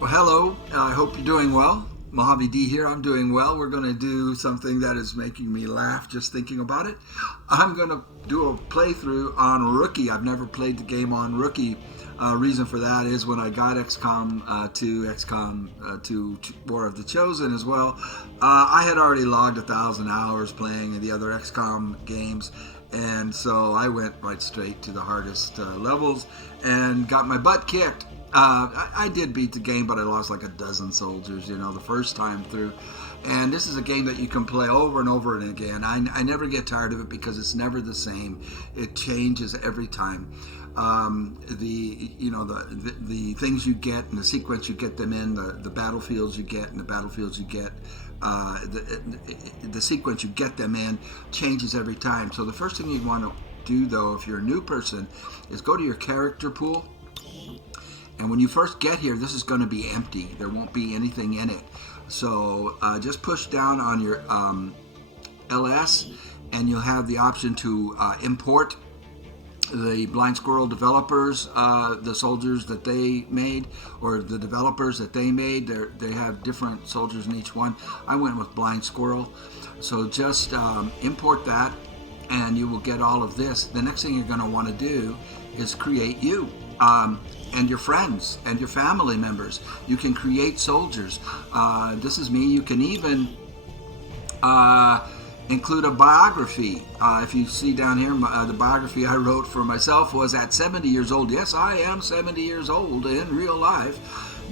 Well, hello. I hope you're doing well. MojaveD here. I'm doing well. We're going to do something that is making me laugh just thinking about it. I'm going to do a playthrough on Rookie. I've never played the game on Rookie. Reason for that is when I got XCOM 2 War of the Chosen as well, I had already logged 1,000 hours playing the other XCOM games. And so I went right straight to the hardest levels and got my butt kicked. I did beat the game, but I lost like a dozen soldiers, the first time through. And this is a game that you can play over and over and again. I never get tired of it because it's never the same. It changes every time. The things you get and the sequence you get them in, the battlefields you get and the battlefields you get, the sequence you get them in changes every time. So the first thing you'd want to do, though, if you're a new person, is go to your character pool. And when you first get here, this is going to be empty. There won't be anything in it. So just push down on your LS, and you'll have the option to import the Blind Squirrel developers, the soldiers that they made, or the developers that they made. They have different soldiers in each one. I went with Blind Squirrel. So just import that, and you will get all of this. The next thing you're going to want to do is create you. And your friends and your family members. You can create soldiers. This is me. You can even include a biography. If you see down here, the biography I wrote for myself was at 70 years old. Yes, I am 70 years old in real life.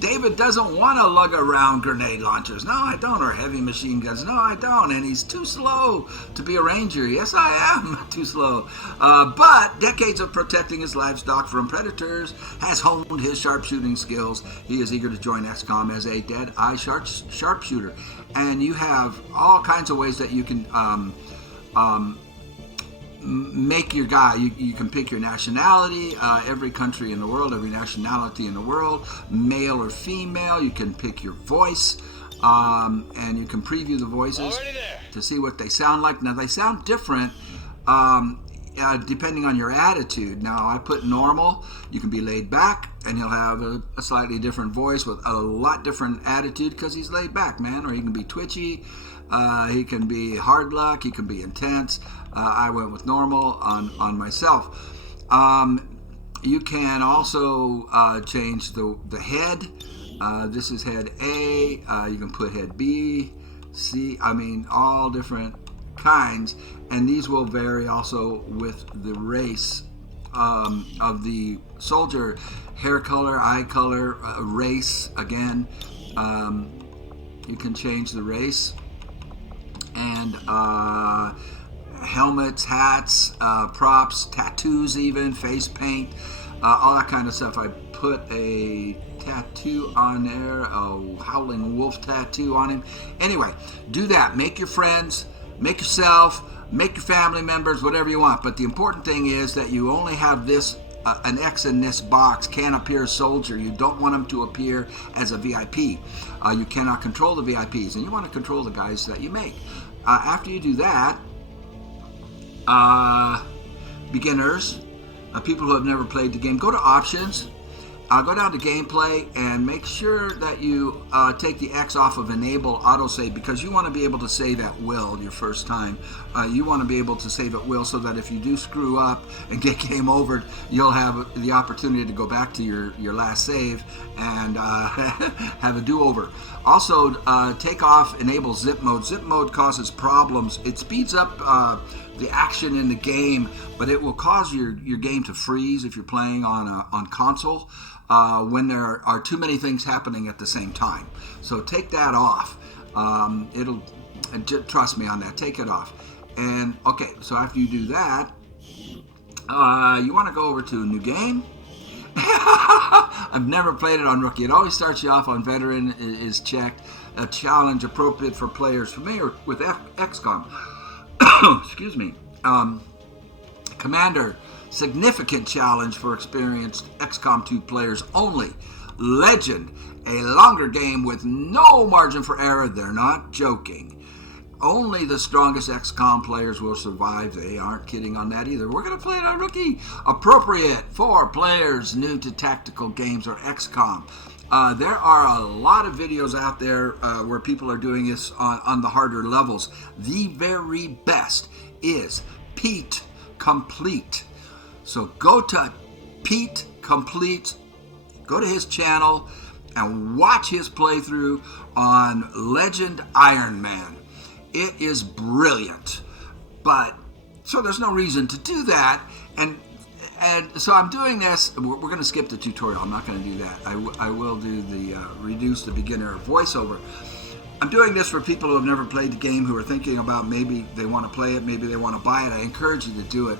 David doesn't want to lug around grenade launchers. No, I don't. Or heavy machine guns. No, I don't. And he's too slow to be a ranger. Yes, I am too slow. But decades of protecting his livestock from predators has honed his sharpshooting skills. He is eager to join XCOM as a dead-eye sharpshooter. And you have all kinds of ways that you can make your guy. You can pick your nationality, every country in the world, every nationality in the world, male or female. You can pick your voice, and you can preview the voices to see what they sound like. Now, they sound different depending on your attitude. Now, I put normal. You can be laid back, and he'll have a slightly different voice with a lot different attitude because he's laid back, man. Or he can be twitchy. He can be hard luck. He can be intense. I went with normal on myself. You can also change the head. This is head A. You can put head B, C. All different kinds. And these will vary also with the race of the soldier. Hair color, eye color, race. Again, you can change the race. And helmets, hats, props, tattoos even, face paint, all that kind of stuff. I put a tattoo on there, a howling wolf tattoo on him. Anyway, do that. Make your friends, make yourself, make your family members, whatever you want. But the important thing is that you only have this, an X in this box can appear soldier. You don't want them to appear as a VIP. You cannot control the VIPs, and you want to control the guys that you make. After you do that, beginners, people who have never played the game, go to options, go down to gameplay, and make sure that you take the X off of enable autosave, because you want to be able to save at will your first time. You want to be able to save at will so that if you do screw up and get game over, you'll have the opportunity to go back to your last save and have a do-over. Also, take off enable zip mode. Zip mode causes problems. It speeds up the action in the game, but it will cause your game to freeze if you're playing on console when there are too many things happening at the same time. So take that off. Trust me on that. Take it off. And okay, so after you do that, you want to go over to a new game. I've never played it on Rookie. It always starts you off on Veteran is checked. A challenge appropriate for players familiar with XCOM. Excuse me. Commander, significant challenge for experienced XCOM 2 players only. Legend, a longer game with no margin for error. They're not joking. Only the strongest XCOM players will survive. They aren't kidding on that either. We're going to play it on Rookie. Appropriate for players new to tactical games or XCOM. There are a lot of videos out there where people are doing this on the harder levels. The very best is Pete Complete. So go to Pete Complete, go to his channel, and watch his playthrough on Legend Iron Man. It is brilliant. But, so there's no reason to do that. And so I'm doing this. We're going to skip the tutorial. I'm not going to do that. I will do the reduce the beginner voiceover. I'm doing this for people who have never played the game, who are thinking about maybe they want to play it, maybe they want to buy it. I encourage you to do it.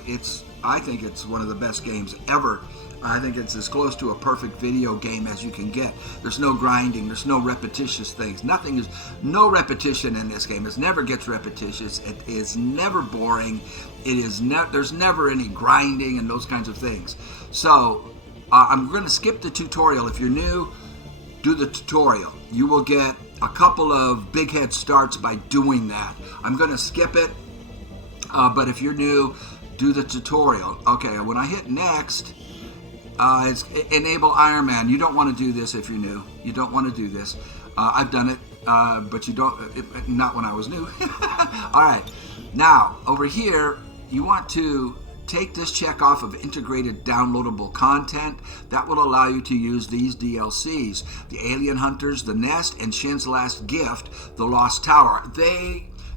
I think it's one of the best games ever. I think it's as close to a perfect video game as you can get. There's no grinding. There's no repetitious things. No repetition in this game. It never gets repetitious. It is never boring. There's never any grinding and those kinds of things. So I'm going to skip the tutorial. If you're new, do the tutorial. You will get a couple of big head starts by doing that. I'm going to skip it, but if you're new, do the tutorial. Okay, when I hit next, it's enable Iron Man. You don't want to do this if you're new. You don't want to do this. I've done it, but you don't. Not when I was new. All right. Now over here, you want to take this check off of integrated downloadable content. That will allow you to use these DLCs: the Alien Hunters, the Nest, and Shin's Last Gift, the Lost Tower.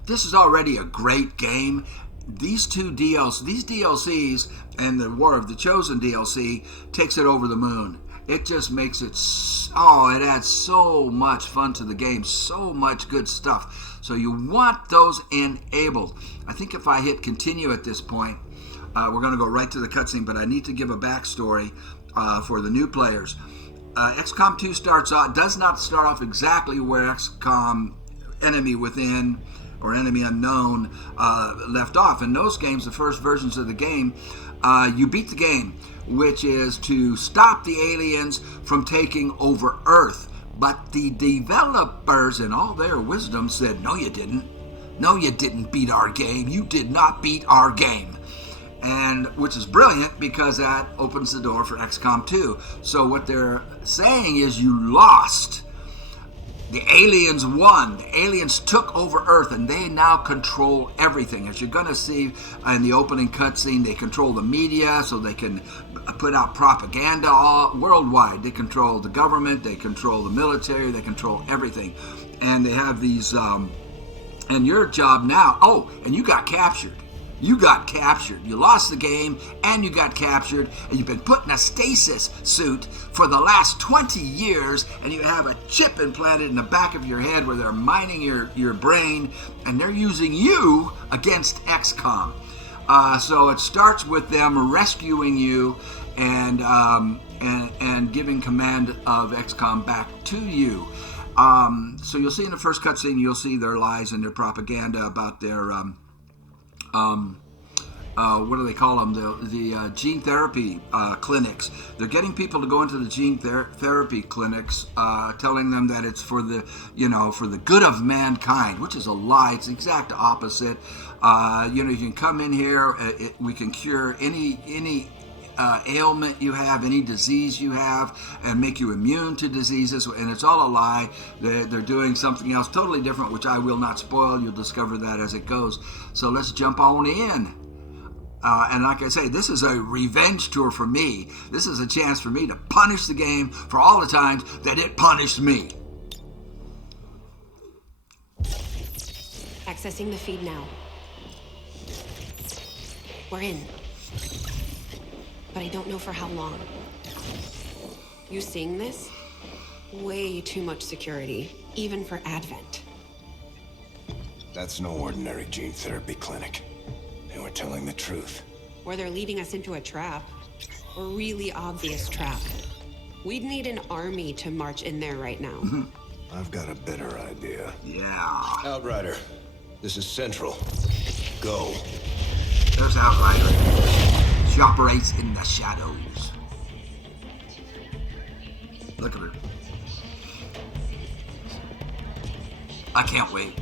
This is already a great game. These DLCs and the War of the Chosen DLC takes it over the moon. It just makes it, it adds so much fun to the game, so much good stuff. So you want those enabled. I think if I hit continue at this point, we're going to go right to the cutscene, but I need to give a backstory for the new players. XCOM 2 does not start off exactly where XCOM Enemy Within or Enemy Unknown left off. In those games, the first versions of the game, you beat the game, which is to stop the aliens from taking over Earth. But the developers, in all their wisdom, said, no, you didn't. No, you didn't beat our game. You did not beat our game. And which is brilliant, because that opens the door for XCOM 2. So what they're saying is you lost. The aliens won. The aliens took over Earth, and they now control everything. As you're going to see in the opening cutscene, they control the media, so they can put out propaganda worldwide. They control the government, they control the military, they control everything. And they have these, and your job now, and you got captured. You got captured. You lost the game, and you got captured, and you've been put in a stasis suit for the last 20 years, and you have a chip implanted in the back of your head where they're mining your brain, and they're using you against XCOM. So it starts with them rescuing you and giving command of XCOM back to you. So you'll see in the first cutscene, you'll see their lies and their propaganda about their what do they call them? The gene therapy clinics. They're getting people to go into the gene therapy clinics, telling them that it's for the good of mankind, which is a lie. It's the exact opposite. You can come in here. We can cure any ailment you have, any disease you have, and make you immune to diseases, and it's all a lie. They're doing something else totally different, which I will not spoil. You'll discover that as it goes. So let's jump on in. And like I say, this is a revenge tour for me. This is a chance for me to punish the game for all the times that it punished me. Accessing the feed now. We're in. But I don't know for how long. You seeing this? Way too much security, even for Advent. That's no ordinary gene therapy clinic. They were telling the truth. Or they're leading us into a trap. A really obvious trap. We'd need an army to march in there right now. I've got a better idea. Yeah. Outrider, this is Central. Go. There's Outrider. She operates in the shadows. Look at her. I can't wait.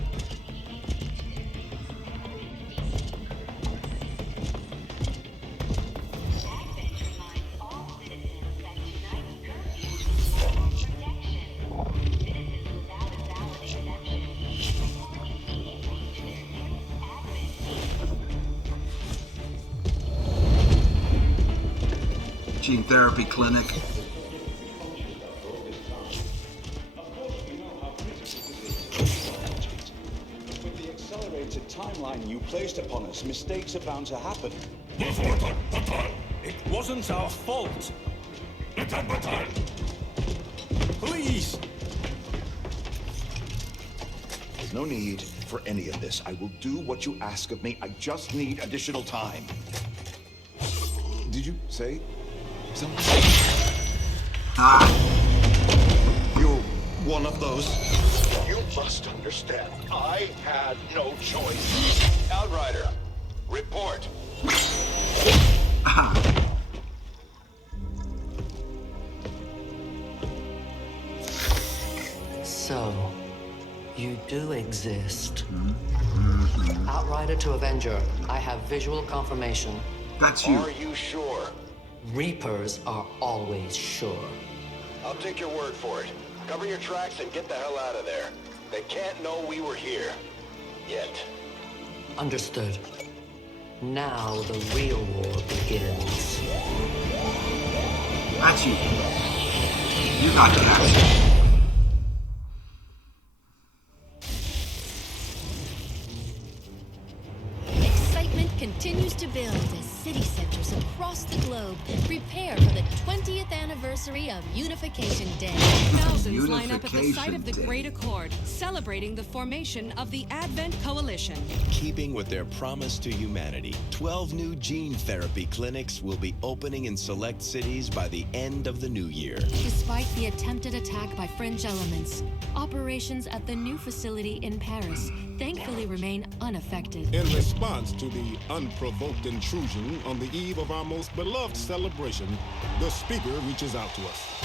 gene therapy clinic. With the accelerated timeline you placed upon us, mistakes are bound to happen. It wasn't our fault. Please! There's no need for any of this. I will do what you ask of me. I just need additional time. Did you say something? Ah, You're one of those. You must understand. I had no choice. Outrider, report. So, you do exist. Outrider to Avenger, I have visual confirmation. that's you. Are you sure? Reapers are always sure. I'll take your word for it. Cover your tracks and get the hell out of there. They can't know we were here. Yet. Understood. Now the real war begins. That's you. You got that. Excitement continues to build as city centers across the globe prepare for the 20th anniversary of Unification Day. Thousands line up at the site of the Unification Great Day. Accord, celebrating the formation of the Advent Coalition. Keeping with their promise to humanity, 12 new gene therapy clinics will be opening in select cities by the end of the new year. Despite the attempted attack by fringe elements, operations at the new facility in Paris thankfully remain unaffected. In response to the unprovoked intrusion on the eve of our most beloved celebration, the speaker reaches out to us.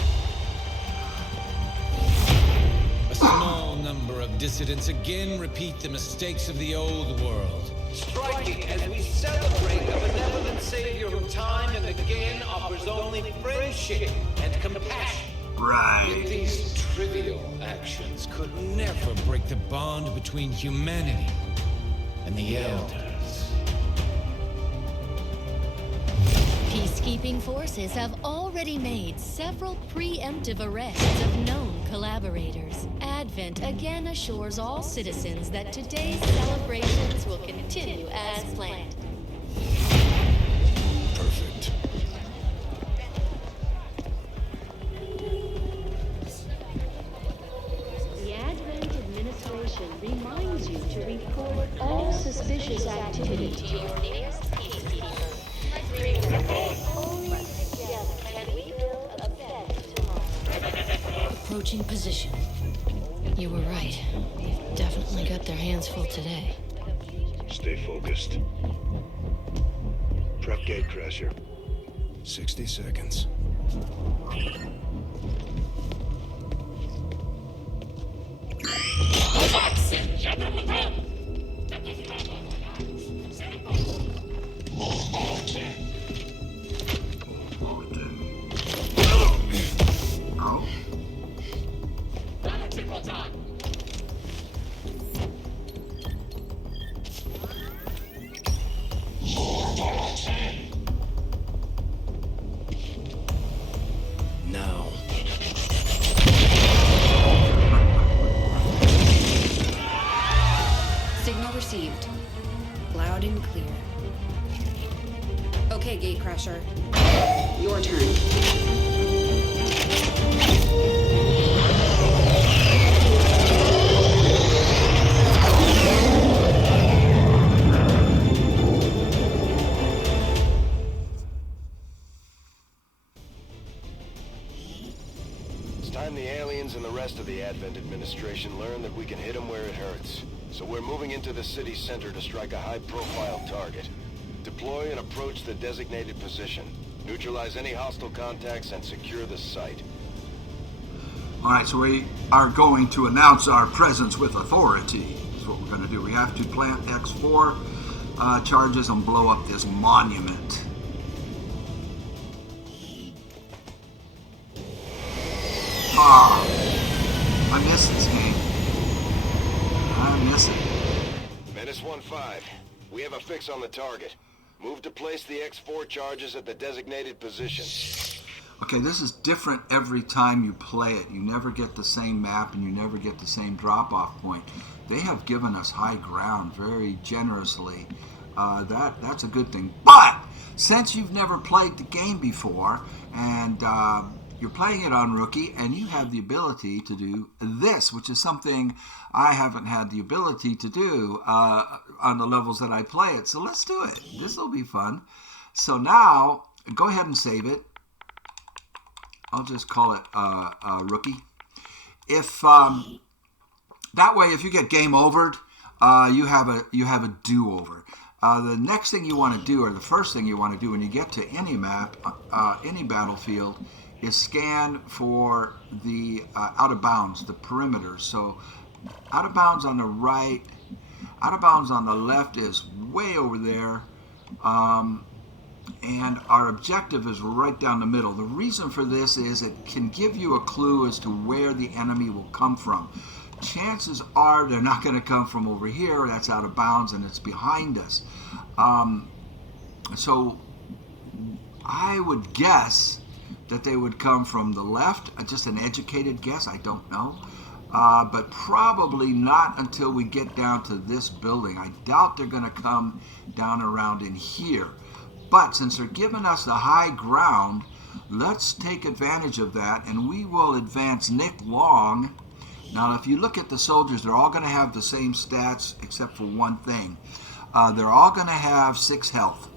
A small number of dissidents again repeat the mistakes of the old world. Striking as we celebrate a benevolent savior who time and again offers only friendship and compassion. Right. These trivial actions could never break the bond between humanity and the Elders. Peacekeeping forces have already made several preemptive arrests of known collaborators. Advent again assures all citizens that today's celebrations will continue as planned. Perfect. The Advent administration reminds you to report all suspicious activity to your nearest peacekeeper. Only together can we build a better tomorrow. Approaching position. You were right. They've definitely got their hands full today. Stay focused. Prep gate crasher. 60 seconds. Oh. Now. Signal received. Loud and clear. Okay, Gatecrasher. Your turn. It's time the aliens and the rest of the Advent administration learn that we can hit them where it hurts. So we're moving into the city center to strike a high-profile target. Deploy and approach the designated position. Neutralize any hostile contacts and secure the site. All right, so we are going to announce our presence with authority. That's what we're going to do. We have to plant X4 charges and blow up this monument. Ah, I miss this game. I miss it. Menace 1-5. We have a fix on the target. Move to place the X4 charges at the designated position. Okay, this is different every time you play it. You never get the same map and you never get the same drop-off point. They have given us high ground very generously. That's a good thing. But since you've never played the game before and you're playing it on Rookie and you have the ability to do this, which is something I haven't had the ability to do on the levels that I play it. So let's do it. This will be fun. So now, go ahead and save it. I'll just call it Rookie. If that way, if you get game overed, you have a do-over. The next thing you want to do, or the first thing you want to do when you get to any map, any battlefield, is scan for the out of bounds, the perimeters. So out of bounds on the right, out of bounds on the left is way over there. And our objective is right down the middle. The reason for this is it can give you a clue as to where the enemy will come from. Chances are they're not going to come from over here. That's out of bounds and it's behind us. So I would guess that they would come from the left. Just an educated guess, I don't know. But probably not until we get down to this building. I doubt they're going to come down around in here. But since they're giving us the high ground, let's take advantage of that, and we will advance Nick Long. Now, if you look at the soldiers, they're all going to have the same stats except for one thing. They're all going to have 6 health,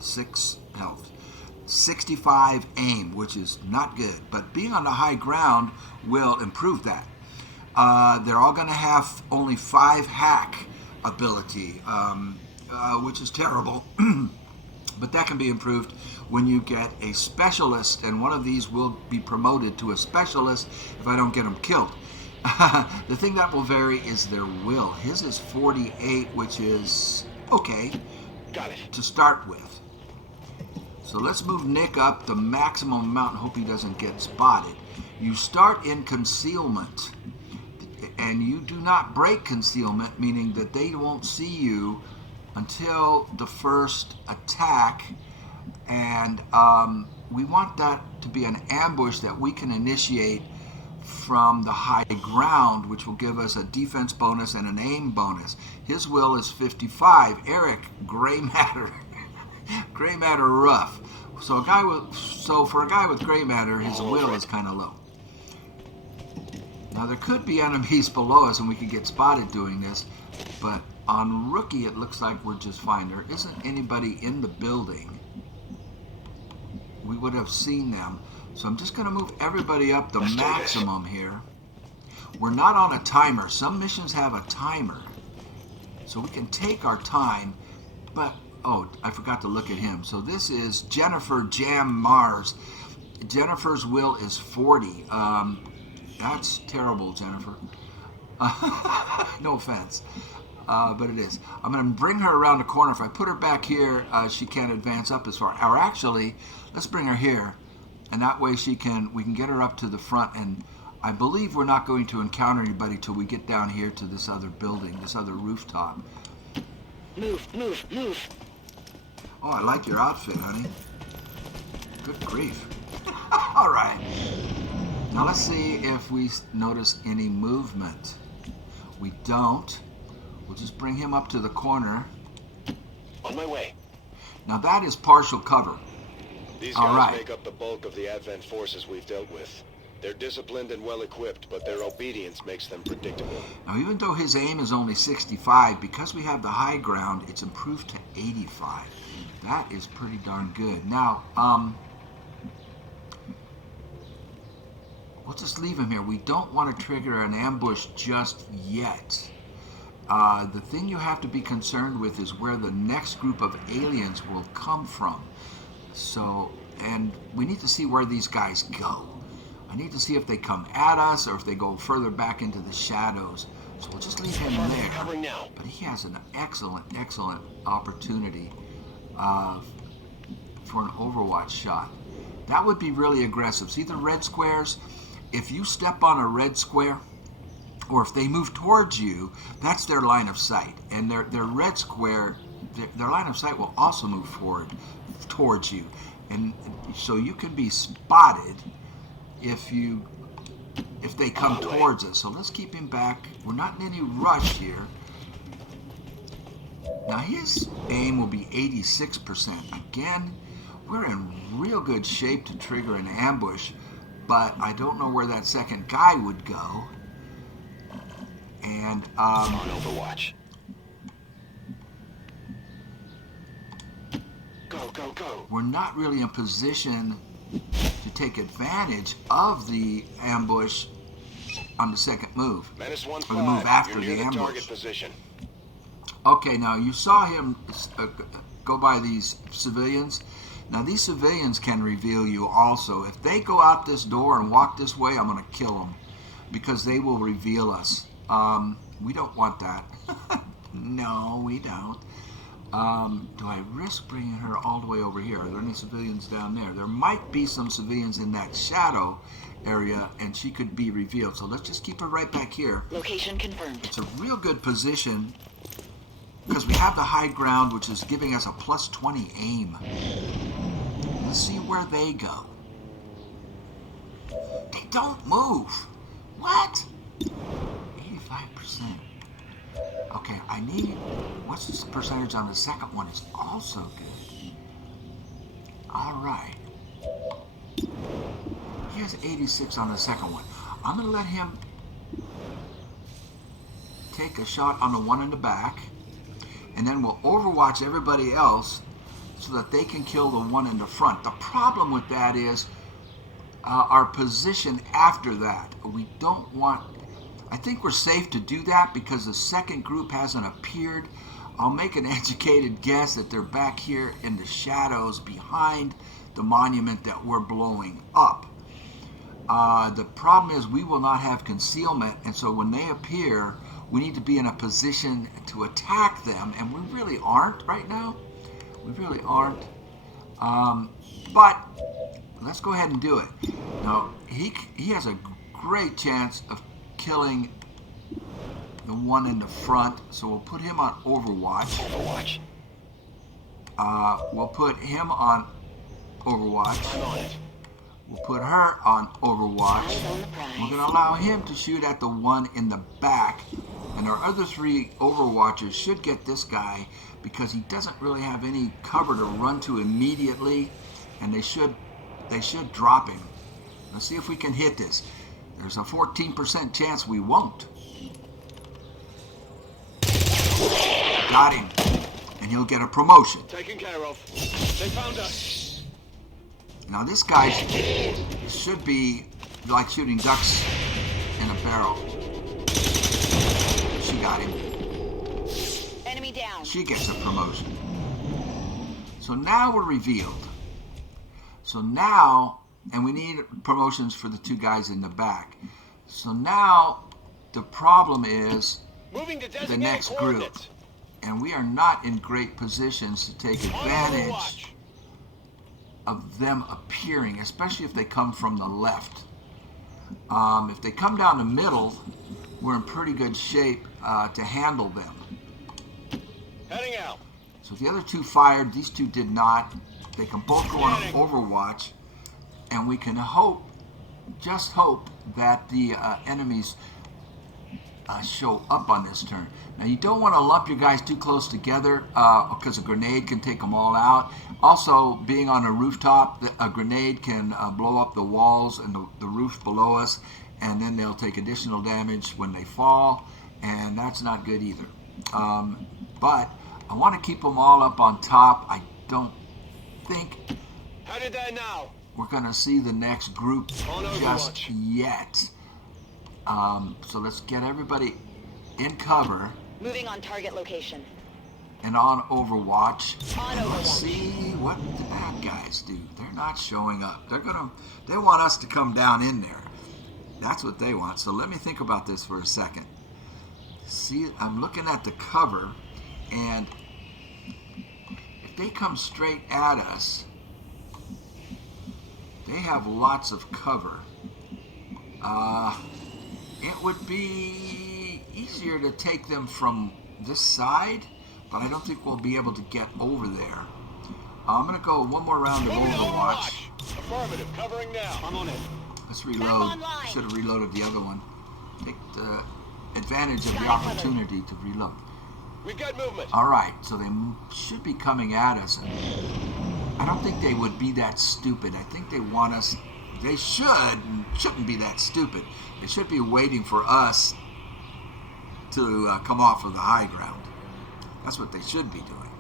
65 aim, which is not good. But being on the high ground will improve that. They're all going to have only 5 hack ability, which is terrible. But that can be improved when you get a specialist, and one of these will be promoted to a specialist if I don't get them killed. The thing that will vary is their will. His is 48, which is okay to start with. So let's move Nick up the maximum amount and hope he doesn't get spotted. You start in concealment, and you do not break concealment, meaning that they won't see you until the first attack, and we want that to be an ambush that we can initiate from the high ground, which will give us a defense bonus and an aim bonus. His will is 55. Eric, gray matter, gray matter rough. So for a guy with gray matter, his will is kind of low. Now there could be enemies below us, and we could get spotted doing this, but on Rookie, it looks like we're just fine. There isn't anybody in the building. We would have seen them. So I'm just going to move everybody up the maximum here. We're not on a timer. Some missions have a timer. So we can take our time. But, oh, I forgot to look at him. So this is Jennifer Jam Mars. Jennifer's will is 40. That's terrible, Jennifer. No offense. But it is. I'm going to bring her around the corner. If I put her back here, she can't advance up as far. Or actually, let's bring her here, and that way we can get her up to the front. And I believe we're not going to encounter anybody till we get down here to this other building, this other rooftop. Move. Oh, I like your outfit, honey. Good grief. All right. Now let's see if we notice any movement. We don't. We'll just bring him up to the corner. On my way. Now that is partial cover. These guys make up the bulk of the Advent forces we've dealt with. They're disciplined and well-equipped, but their obedience makes them predictable. Now, even though his aim is only 65, because we have the high ground, it's improved to 85. That is pretty darn good. Now, we'll just leave him here. We don't want to trigger an ambush just yet. The thing you have to be concerned with is where the next group of aliens will come from. So, and we need to see where these guys go. I need to see if they come at us or if they go further back into the shadows. So we'll just leave him there. But he has an excellent opportunity for an Overwatch shot. That would be really aggressive. See the red squares? If you step on a red square, or if they move towards you, that's their line of sight. And their red square, their line of sight will also move forward towards you. And so you can be spotted if they come towards us. So let's keep him back. We're not in any rush here. Now his aim will be 86%. Again, we're in real good shape to trigger an ambush, but I don't know where that second guy would go. And on Overwatch. Go. We're not really in position to take advantage of the ambush on the second move, Menace or the move after the ambush. Target position. Okay, now you saw him go by these civilians. Now these civilians can reveal you also. If they go out this door and walk this way, I'm going to kill them because they will reveal us. We don't want that. No, we don't. Do I risk bringing her all the way over here? Are there any civilians down there? There might be some civilians in that shadow area, and she could be revealed. So let's just keep her right back here. Location confirmed. It's a real good position because we have the high ground, which is giving us a plus 20 aim. Let's see where they go. They don't move. What? 85%. Okay, I need... What's the percentage on the second one? It's also good. All right. He has 86 on the second one. I'm going to let him take a shot on the one in the back, and then we'll overwatch everybody else so that they can kill the one in the front. The problem with that is our position after that. We don't want... I think we're safe to do that because the second group hasn't appeared. I'll make an educated guess that they're back here in the shadows behind the monument that we're blowing up. The problem is we will not have concealment, and so when they appear, we need to be in a position to attack them, and we really aren't right now. We really aren't. But let's go ahead and do it. Now, he has a great chance of killing the one in the front, so we'll put him on Overwatch. We'll put him on Overwatch. We'll put her on Overwatch. We're going to allow him to shoot at the one in the back, and our other three Overwatchers should get this guy because he doesn't really have any cover to run to immediately, and they should drop him. Let's see if we can hit this. There's a 14% chance we won't. Got him. And he'll get a promotion. Taken care of. They found us. Now this guy should be like shooting ducks in a barrel. She got him. Enemy down. She gets a promotion. So now we're revealed. So now... And we need promotions for the two guys in the back. So now the problem is the next group. And we are not in great positions to take advantage of them appearing, especially if they come from the left. If they come down the middle, we're in pretty good shape to handle them. Heading out. So the other two fired. These two did not. They can both go on Overwatch. And we can hope, just hope, that the enemies show up on this turn. Now, you don't want to lump your guys too close together because a grenade can take them all out. Also, being on a rooftop, a grenade can blow up the walls and the roof below us, and then they'll take additional damage when they fall, and that's not good either. But I want to keep them all up on top. I don't think... How did I now? We're going to see the next group just yet. So let's get everybody in cover. Moving on target location. And on Overwatch. On and Overwatch. Let's see what the bad guys do. They're not showing up. They want us to come down in there. That's what they want. So let me think about this for a second. See, I'm looking at the cover, and if they come straight at us, they have lots of cover. It would be easier to take them from this side, but I don't think we'll be able to get over there. I'm going to go one more round of Overwatch. Affirmative, covering now. I'm on it. Let's reload. Should have reloaded the other one. Take the advantage of the opportunity to reload. We've got movement. All right, so they should be coming at us. I don't think they would be that stupid. I think they want us. They shouldn't be that stupid. They should be waiting for us to come off of the high ground. That's what they should be doing.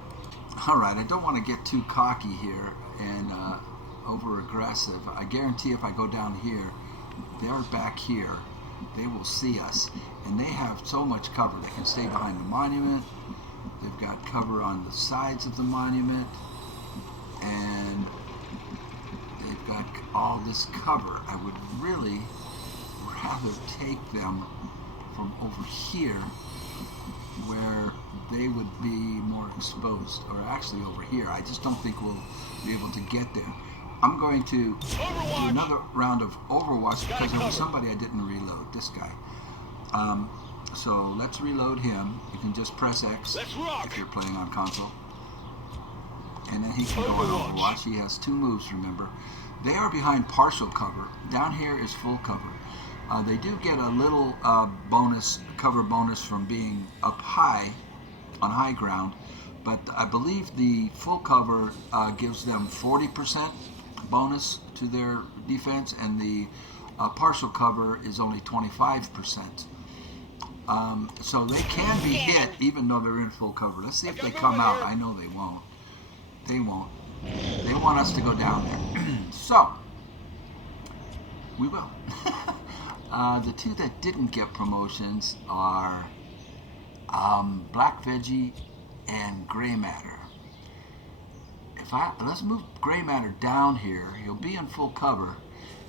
All right, I don't want to get too cocky here and over aggressive. I guarantee if I go down here, they're back here. They will see us, and they have so much cover. They can stay behind the monument. They've got cover on the sides of the monument, and they've got all this cover. I would really rather take them from over here where they would be more exposed, or actually over here. I just don't think we'll be able to get there. I'm going to do another round of Overwatch because there was somebody I didn't reload, this guy. So let's reload him. You can just press X if you're playing on console. And then he can go on Overwatch. He has 2 moves, remember. They are behind partial cover. Down here is full cover. They do get a little cover bonus from being up high, on high ground, but I believe the full cover gives them 40% bonus to their defense, and the partial cover is only 25%. So they can be hit even though they're in full cover. Let's see if they come out. I know they won't. They won't. They want us to go down there. So, we will. The 2 that didn't get promotions are Black Veggie and Gray Matter. Let's move Gray Matter down here. He'll be in full cover,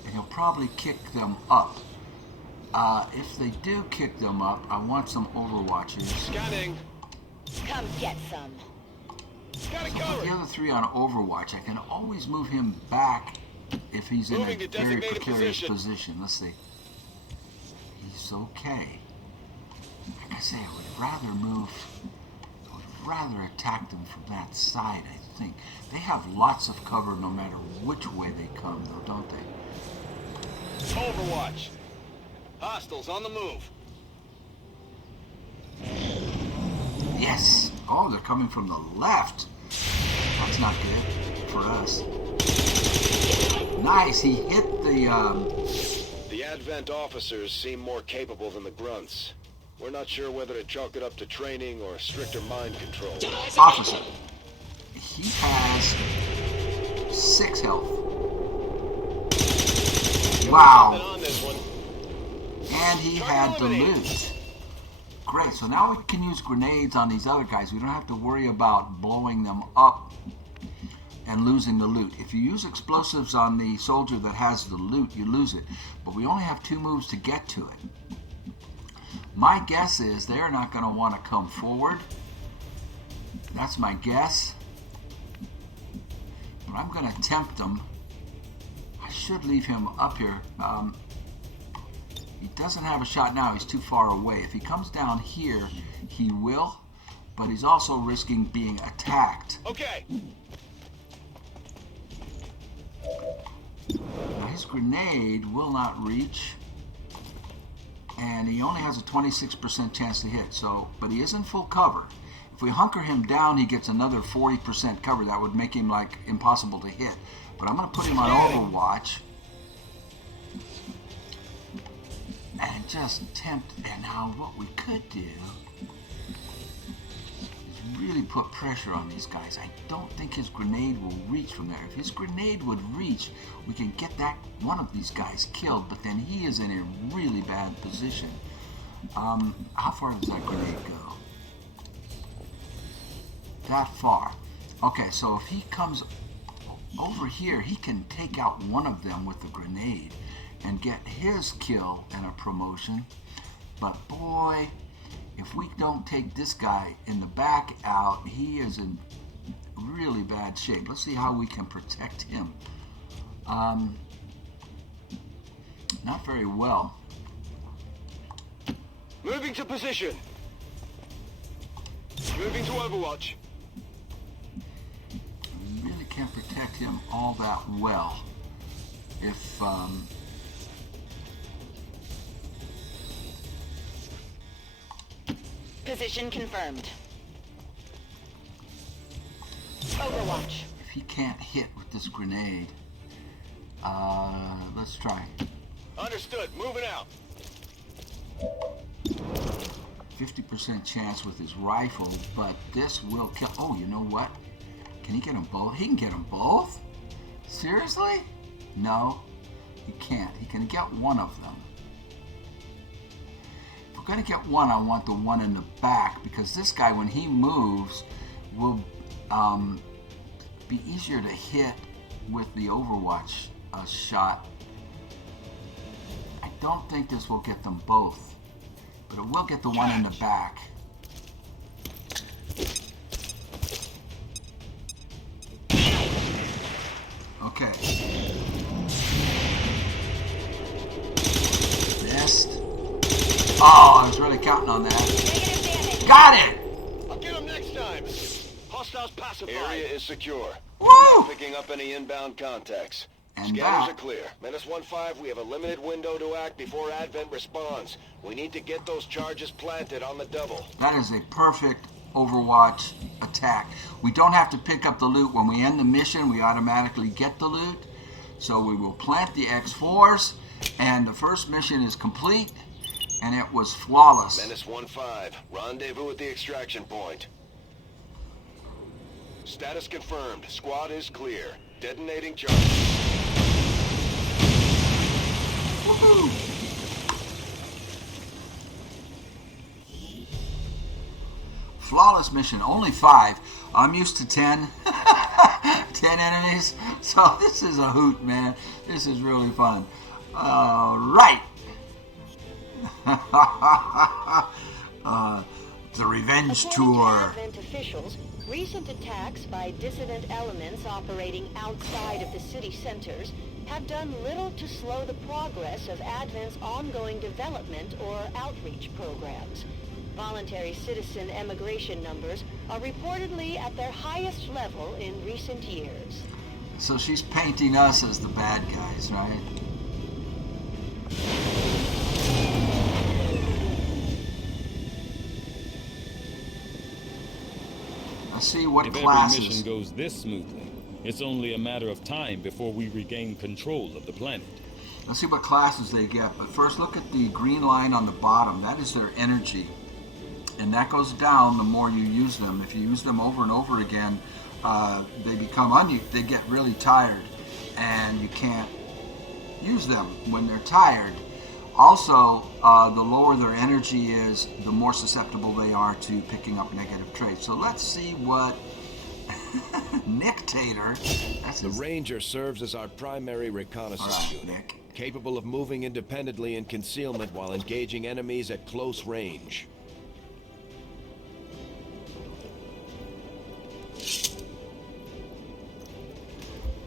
and he'll probably kick them up. If they do kick them up, I want some Overwatchers. Scanning. Come get some. Got it So covered. put the other 3 on Overwatch. I can always move him back if he's in a very precarious position. Let's see. He's okay. Like I say, I would rather attack them from that side, I think. They have lots of cover no matter which way they come, though, don't they? Overwatch. Hostiles on the move. Yes. Oh, they're coming from the left. That's not good for us. Nice. He hit the... The Advent officers seem more capable than the grunts. We're not sure whether to chalk it up to training or stricter mind control. Officer. He has 6 health. Wow. And he had the loot. Great, so now we can use grenades on these other guys. We don't have to worry about blowing them up and losing the loot. If you use explosives on the soldier that has the loot, you lose it. But we only have 2 moves to get to it. My guess is they're not going to want to come forward. That's my guess. But I'm going to tempt them. I should leave him up here. He doesn't have a shot now. He's too far away. If he comes down here, he will. But he's also risking being attacked. Okay. Now his grenade will not reach. And he only has a 26% chance to hit. So, but he is in full cover. If we hunker him down, he gets another 40% cover. That would make him like impossible to hit. But I'm going to put him on Overwatch. And just tempt. And now what we could do is really put pressure on these guys. I don't think his grenade will reach from there. If his grenade would reach, we can get that one of these guys killed, but then he is in a really bad position. How far does that grenade go? That far. Okay, so if he comes over here, he can take out one of them with the grenade and get his kill and a promotion. But boy, if we don't take this guy in the back out, he is in really bad shape. Let's see how we can protect him. Not very well. Moving to position. Moving to Overwatch. We really can't protect him all that well. If Position confirmed. Overwatch. If he can't hit with this grenade, let's try. Understood. Moving out. 50% chance with his rifle, but this will kill. Oh, you know what? Can he get them both? He can get them both? Seriously? No, he can't. He can get one of them. If we're going to get one, I want the one in the back, because this guy, when he moves, will be easier to hit with the Overwatch shot. I don't think this will get them both, but it will get the one in the back. Okay. Missed. Oh, I was really counting on that. Got it! I'll get him next time. Hostiles pacified. Area is secure. Woo! We're not picking up any inbound contacts. And Scanners that are clear. Menace 1-5, we have a limited window to act before Advent responds. We need to get those charges planted on the double. That is a perfect Overwatch attack. We don't have to pick up the loot. When we end the mission, we automatically get the loot. So we will plant the X4s, and the first mission is complete, and it was flawless. Menace 1-5, rendezvous at the extraction point. Status confirmed. Squad is clear. Detonating charges. Woohoo! Flawless mission, only 5. I'm used to 10. 10 enemies. So this is a hoot, man. This is really fun. Right. The revenge According tour. to Advent officials, recent attacks by dissident elements operating outside of the city centers have done little to slow the progress of Advent's ongoing development or outreach programs. Voluntary citizen emigration numbers are reportedly at their highest level in recent years. So she's painting us as the bad guys, right? Let's see what if classes. every mission goes this smoothly, it's only a matter of time before we regain control of the planet. Let's see what classes they get. But first, look at the green line on the bottom. That is their energy. And that goes down the more you use them. If you use them over and over again, they become they get really tired, and you can't use them when they're tired. Also, the lower their energy is, the more susceptible they are to picking up negative traits. So let's see what Nick Tater. The Ranger serves as our primary reconnaissance unit, Nick. capable of moving independently in concealment while engaging enemies at close range.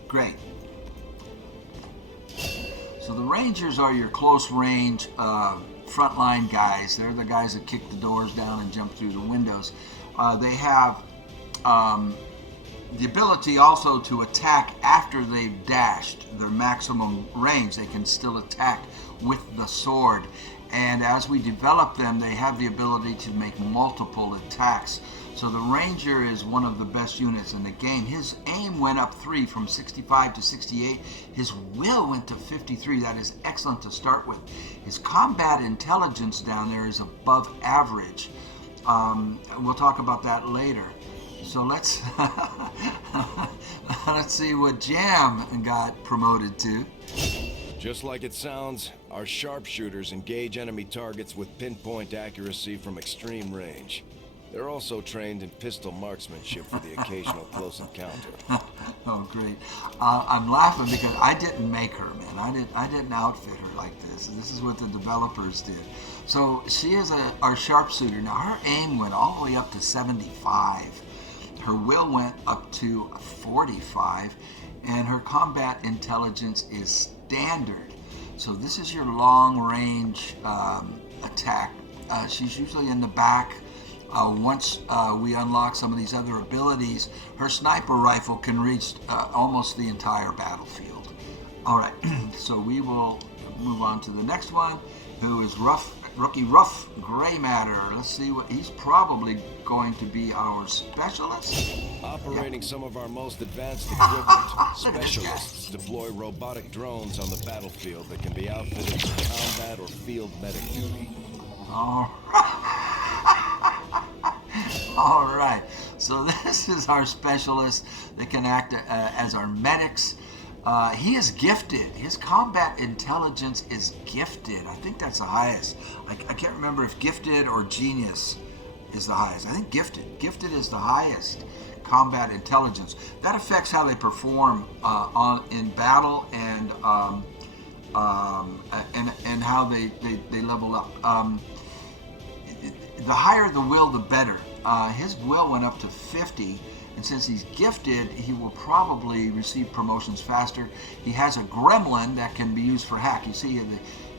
Great. So the Rangers are your close range frontline guys. They're the guys that kick the doors down and jump through the windows. They have the ability also to attack after they've dashed their maximum range. They can still attack with the sword. And as we develop them, they have the ability to make multiple attacks. So the Ranger is one of the best units in the game. His aim went up 3 from 65 to 68. His will went to 53. That is excellent to start with. His combat intelligence down there is above average. We'll talk about that later. So let's let's see what Jam got promoted to. Just like it sounds, our sharpshooters engage enemy targets with pinpoint accuracy from extreme range. They're also trained in pistol marksmanship for the occasional close encounter. Oh, great. I'm laughing because I didn't make her, man. I didn't outfit her like this. This is what the developers did. So she is our sharpshooter. Now, her aim went all the way up to 75. Her will went up to 45. And her combat intelligence is standard. So this is your long-range attack. She's usually in the back. Once we unlock some of these other abilities, her sniper rifle can reach almost the entire battlefield. All right, so we will move on to the next one, who is Rough Rookie Rough Gray Matter. Let's see what he's probably going to be our specialist. Operating some of our most advanced equipment, specialists deploy robotic drones on the battlefield that can be outfitted for combat or field medic duty. All right. So this is our specialist that can act as our medics. He is gifted. His combat intelligence is gifted. I think that's the highest. I can't remember if gifted or genius is the highest. I think gifted. Gifted is the highest combat intelligence. That affects how they perform in battle and how they level up. The higher the will, the better. His will went up to 50. And since he's gifted, he will probably receive promotions faster. He has a gremlin that can be used for hack. You see,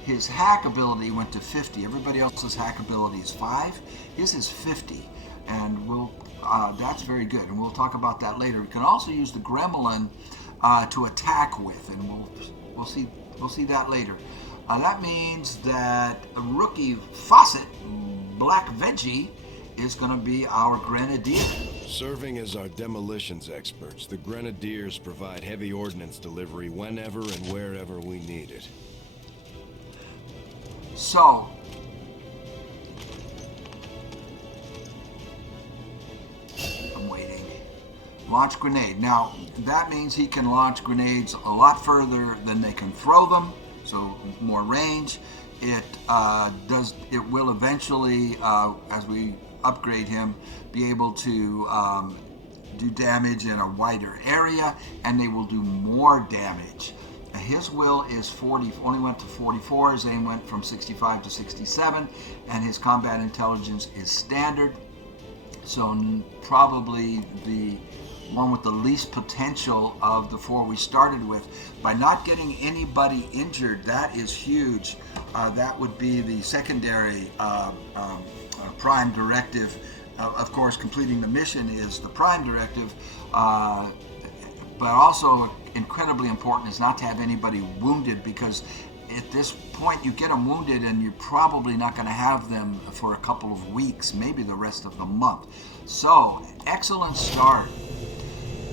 his hack ability went to 50. Everybody else's hack ability is 5. His is 50. And that's very good. And we'll talk about that later. We can also use the gremlin to attack with, and we'll see that later. That means that Rookie Fawcett, Black Veggie, is going to be our Grenadier. Serving as our demolitions experts, the Grenadiers provide heavy ordnance delivery whenever and wherever we need it. So, I'm waiting. Launch grenade. Now, that means he can launch grenades a lot further than they can throw them, so more range. It will eventually, as we upgrade him, be able to do damage in a wider area, and they will do more damage. His will is 40, only went to 44. His aim went from 65 to 67, and his combat intelligence is standard. So probably the one with the least potential of the 4 we started with. By not getting anybody injured, that is huge. That would be the secondary prime directive. Of course, completing the mission is the prime directive, but also incredibly important is not to have anybody wounded, because at this point you get them wounded and you're probably not going to have them for a couple of weeks, maybe the rest of the month. So, excellent start.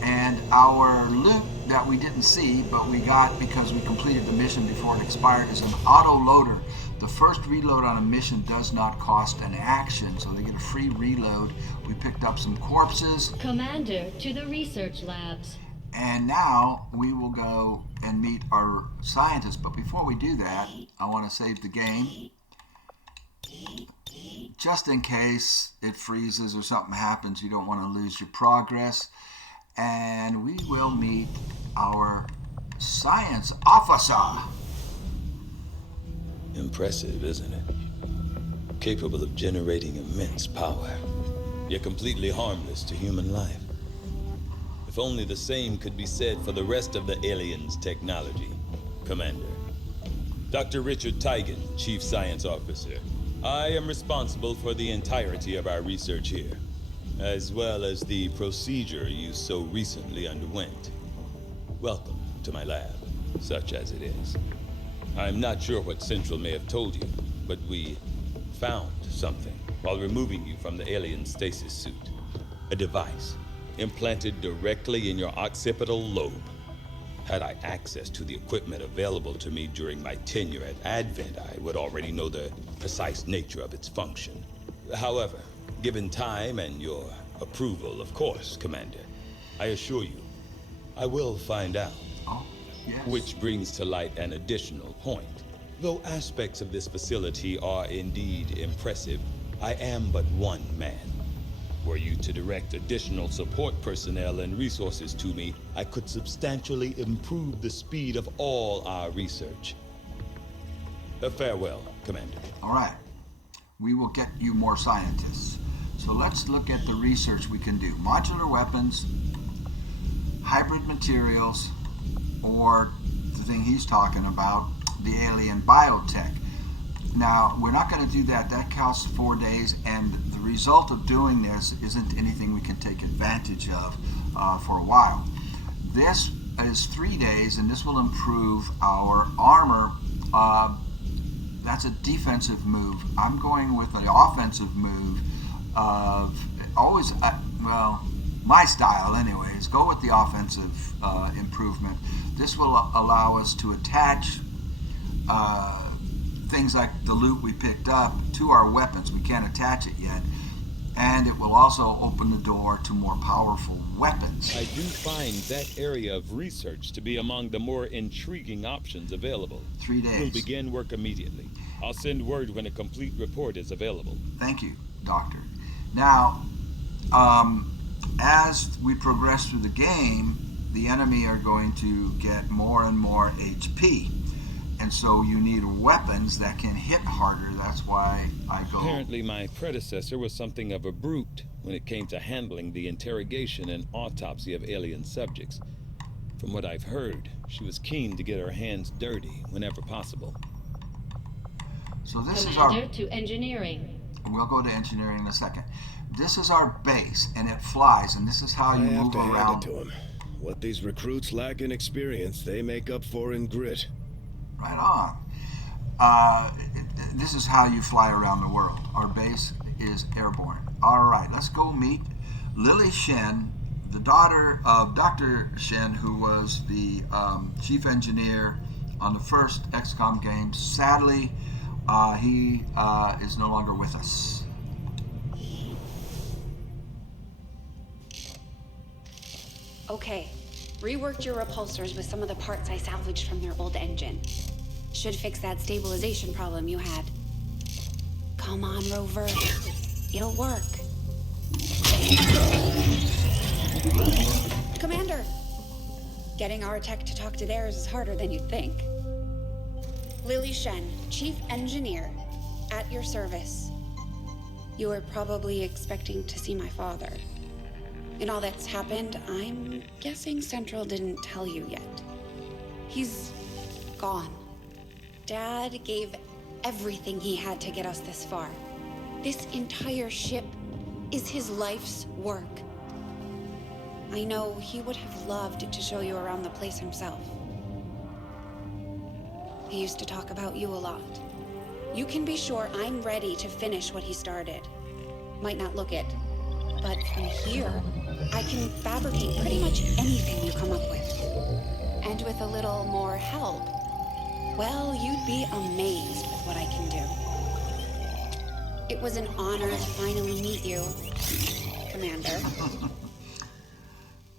And our loot that we didn't see, but we got because we completed the mission before it expired, is an auto loader. The first reload on a mission does not cost an action, so they get a free reload. We picked up some corpses. Commander, to the research labs. And now we will go and meet our scientists. But before we do that, I want to save the game, just in case it freezes or something happens. You don't want to lose your progress. And we will meet our science officer. Impressive, isn't it? Capable of generating immense power, yet completely harmless to human life. If only the same could be said for the rest of the aliens' technology, Commander. Dr. Richard Tigan, Chief Science Officer. I am responsible for the entirety of our research here, as well as the procedure you so recently underwent. Welcome to my lab, such as it is. I'm not sure what Central may have told you, but we found something while removing you from the alien stasis suit. A device implanted directly in your occipital lobe. Had I access to the equipment available to me during my tenure at Advent, I would already know the precise nature of its function. However, given time and your approval, of course, Commander, I assure you, I will find out. Oh, yes. Which brings to light an additional point. Though aspects of this facility are indeed impressive, I am but one man. Were you to direct additional support personnel and resources to me, I could substantially improve the speed of all our research. Farewell, Commander. All right. We will get you more scientists. So let's look at the research we can do. Modular weapons, hybrid materials, or the thing he's talking about, the alien biotech. Now, we're not going to do that. That costs 4 days, and the result of doing this isn't anything we can take advantage of for a while. This is 3 days, and this will improve our armor That's a defensive move. I'm going with the offensive move of always, well, my style anyways, go with the offensive improvement. This will allow us to attach things like the loot we picked up to our weapons. We can't attach it yet. And it will also open the door to more powerful weapons. I do find that area of research to be among the more intriguing options available. 3 days. We'll begin work immediately. I'll send word when a complete report is available. Thank you, Doctor. Now, as we progress through the game, the enemy are going to get more and more HP. And so you need weapons that can hit harder. That's why I go... Apparently my predecessor was something of a brute when it came to handling the interrogation and autopsy of alien subjects. From what I've heard, she was keen to get her hands dirty whenever possible. So this Commander is our... to engineering. We'll go to engineering in a second. This is our base, and it flies, and this is how you move around. I have to hand it to him. What these recruits lack in experience, they make up for in grit. Right on. This is how you fly around the world. Our base is airborne. All right, let's go meet Lily Shen, the daughter of Dr. Shen, who was the chief engineer on the first XCOM game. Sadly, he is no longer with us. Okay, reworked your repulsors with some of the parts I salvaged from their old engine. Should fix that stabilization problem you had. Come on, Rover. It'll work. Commander! Getting our tech to talk to theirs is harder than you'd think. Lily Shen, Chief Engineer, at your service. You were probably expecting to see my father. In all that's happened, I'm guessing Central didn't tell you yet. He's gone. Dad gave everything he had to get us this far. This entire ship is his life's work. I know he would have loved to show you around the place himself. He used to talk about you a lot. You can be sure I'm ready to finish what he started. Might not look it, but from here, I can fabricate pretty much anything you come up with. And with a little more help, well, you'd be amazed with what I can do. It was an honor to finally meet you, Commander.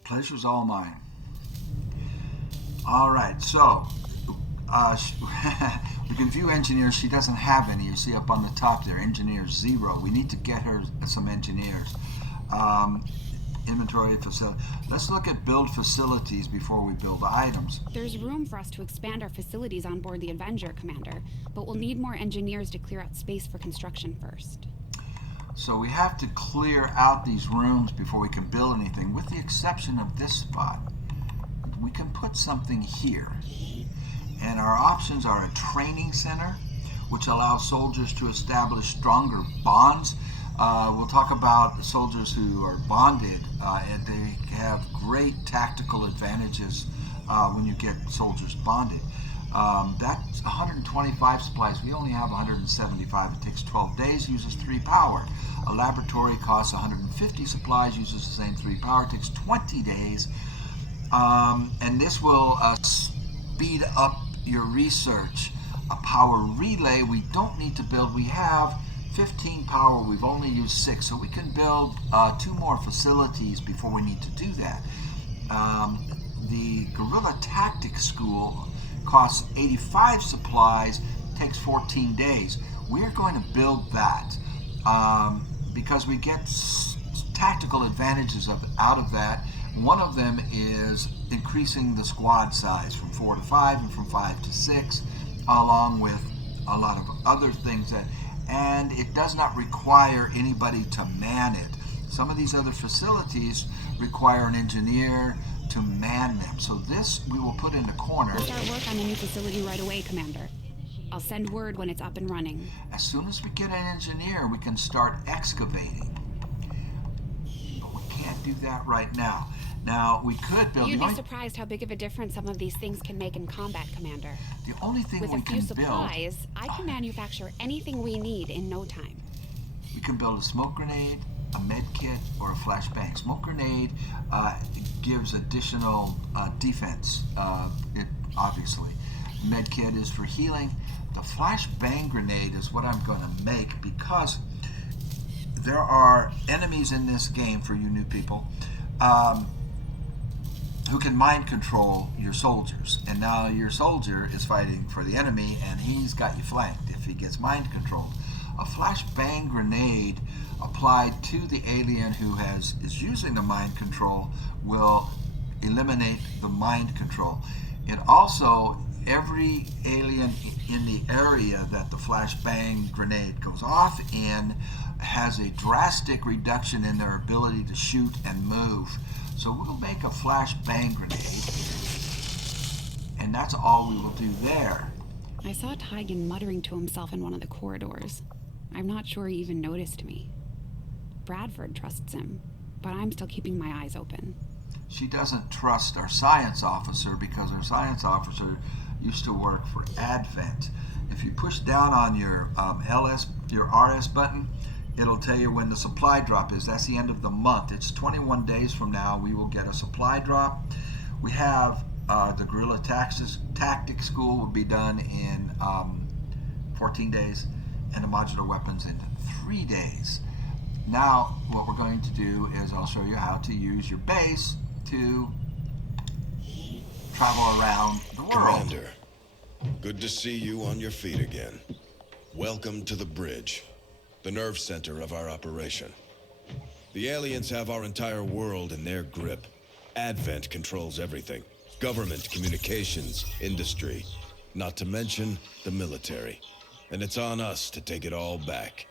Pleasure's all mine. All right, so we can view engineers. She doesn't have any. You see up on the top there, engineer 0. We need to get her some engineers. Inventory facility. Let's look at build facilities before we build items. There's room for us to expand our facilities on board the Avenger, Commander, but we'll need more engineers to clear out space for construction first. So we have to clear out these rooms before we can build anything, with the exception of this spot. We can put something here. And our options are a training center, which allows soldiers to establish stronger bonds. We'll talk about soldiers who are bonded, and they have great tactical advantages when you get soldiers bonded. That's 125 supplies. We only have 175. It takes 12 days, uses 3 power. A laboratory costs 150 supplies, uses the same 3 power. It takes 20 days. And this will speed up your research. A power relay we don't need to build. We have 15 power, we've only used 6, so we can build 2 more facilities before we need to do that. The Guerrilla Tactics School costs 85 supplies, takes 14 days. We're going to build that because we get tactical advantages out of that. One of them is increasing the squad size from 4 to 5 and from 5 to 6, along with a lot of other things that. And it does not require anybody to man it. Some of these other facilities require an engineer to man them. So this we will put in the corner. We'll start work on the new facility right away, Commander. I'll send word when it's up and running. As soon as we get an engineer, we can start excavating. But we can't do that right now. Now, we could build... You'd be surprised how big of a difference some of these things can make in combat, Commander. The only thing With we a few can build... supplies, I can manufacture anything we need in no time. We can build a smoke grenade, a med kit, or a flashbang. Smoke grenade gives additional defense, obviously. Med kit is for healing. The flashbang grenade is what I'm going to make because there are enemies in this game, for you new people, who can mind control your soldiers. And now your soldier is fighting for the enemy and he's got you flanked if he gets mind controlled. A flashbang grenade applied to the alien who is using the mind control will eliminate the mind control. It also, every alien in the area that the flashbang grenade goes off in has a drastic reduction in their ability to shoot and move. So we'll make a flashbang grenade, and that's all we will do there. I saw Tygan muttering to himself in one of the corridors. I'm not sure he even noticed me. Bradford trusts him, but I'm still keeping my eyes open. She doesn't trust our science officer because our science officer used to work for Advent. If you push down on your RS button, it'll tell you when the supply drop is. That's the end of the month. It's 21 days from now. We will get a supply drop. We have the Guerrilla Tactics School will be done in 14 days, and the modular weapons in 3 days. Now, what we're going to do is I'll show you how to use your base to travel around the world. Commander, good to see you on your feet again. Welcome to the bridge, the nerve center of our operation. The aliens have our entire world in their grip. Advent controls everything. Government, communications, industry, not to mention the military. And it's on us to take it all back.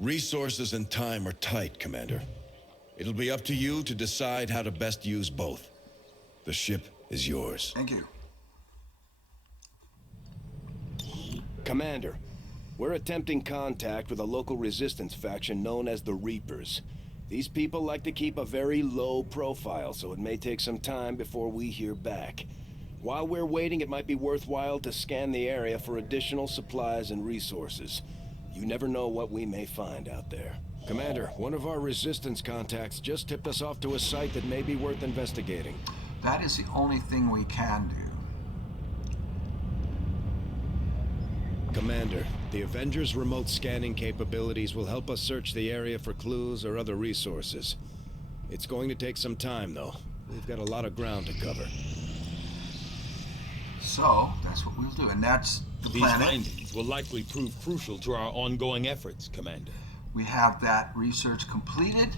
Resources and time are tight, Commander. It'll be up to you to decide how to best use both. The ship is yours. Thank you. Commander, we're attempting contact with a local resistance faction known as the Reapers. These people like to keep a very low profile, so it may take some time before we hear back. While we're waiting, it might be worthwhile to scan the area for additional supplies and resources. You never know what we may find out there. Commander, one of our resistance contacts just tipped us off to a site that may be worth investigating. That is the only thing we can do. Commander, the Avengers' remote scanning capabilities will help us search the area for clues or other resources. It's going to take some time, though. We've got a lot of ground to cover. So, that's what we'll do, and that's the These planet. findings will likely prove crucial to our ongoing efforts, Commander. We have that research completed,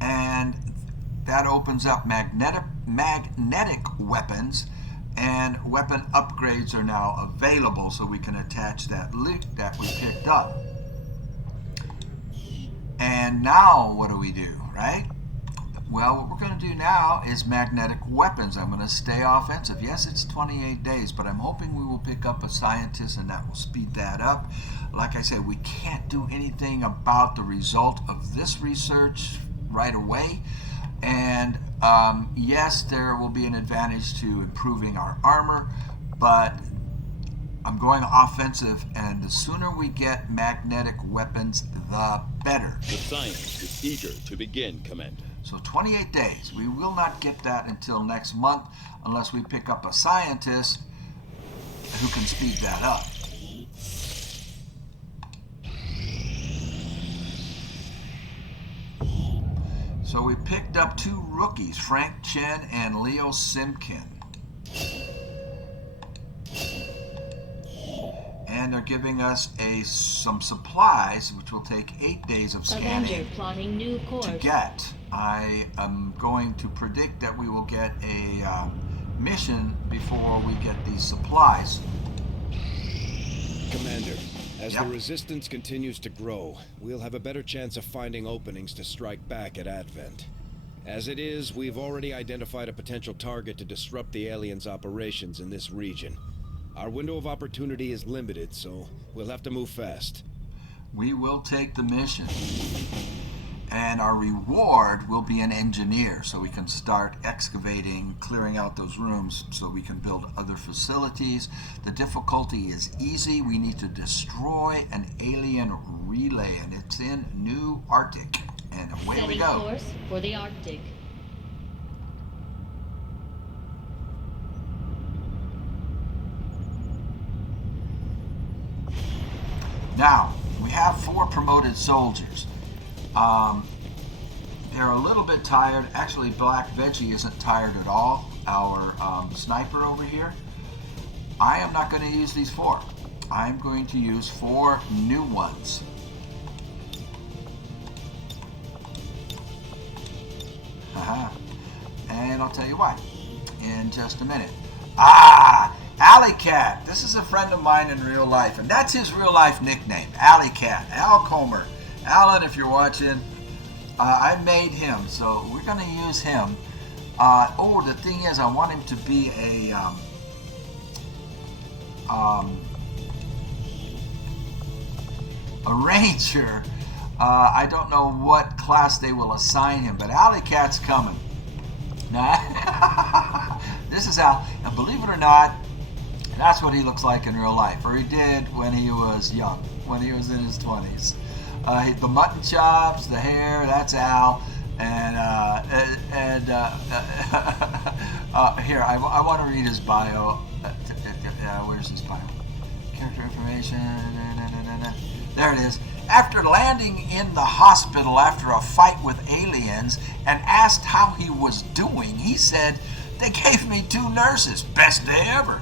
and that opens up magnetic weapons, and weapon upgrades are now available, so we can attach that loot that we picked up. And now what do we do, right? Well, what we're going to do now is magnetic weapons. I'm going to stay offensive. Yes, it's 28 days, but I'm hoping we will pick up a scientist and that will speed that up. Like I said, we can't do anything about the result of this research right away. And yes, there will be an advantage to improving our armor, but I'm going offensive, and the sooner we get magnetic weapons, the better. The science is eager to begin, Commander. So 28 days. We will not get that until next month unless we pick up a scientist who can speed that up. So we picked up 2 rookies, Frank Chen and Leo Simkin. And they're giving us some supplies, which will take 8 days of scanning plotting new course. to get. I am going to predict that we will get a mission before we get these supplies. Commander, as the Resistance continues to grow, we'll have a better chance of finding openings to strike back at Advent. As it is, we've already identified a potential target to disrupt the aliens' operations in this region. Our window of opportunity is limited, so we'll have to move fast. We will take the mission. And our reward will be an engineer, so we can start excavating, clearing out those rooms so we can build other facilities. The difficulty is easy. We need to destroy an alien relay, and it's in New Arctic. And away we go. Setting course for the Arctic. Now, we have 4 promoted soldiers. They're a little bit tired. Actually, Black Veggie isn't tired at all. Our sniper over here. I am not going to use these 4. I'm going to use 4 new ones. And I'll tell you why in just a minute. Alley Cat. This is a friend of mine in real life, and that's his real life nickname, Alley Cat. Al Comer. Alan, if you're watching, I made him, so we're going to use him. The thing is, I want him to be a ranger. I don't know what class they will assign him, but Alley Cat's coming. Now, this is Al. Now, believe it or not, that's what he looks like in real life, or he did when he was young, when he was in his 20s. The mutton chops, the hair, that's Al. And here, I want to read his bio. Where's his bio? Character information. There it is. After landing in the hospital after a fight with aliens and asked how he was doing, he said, "They gave me 2 nurses. Best day ever."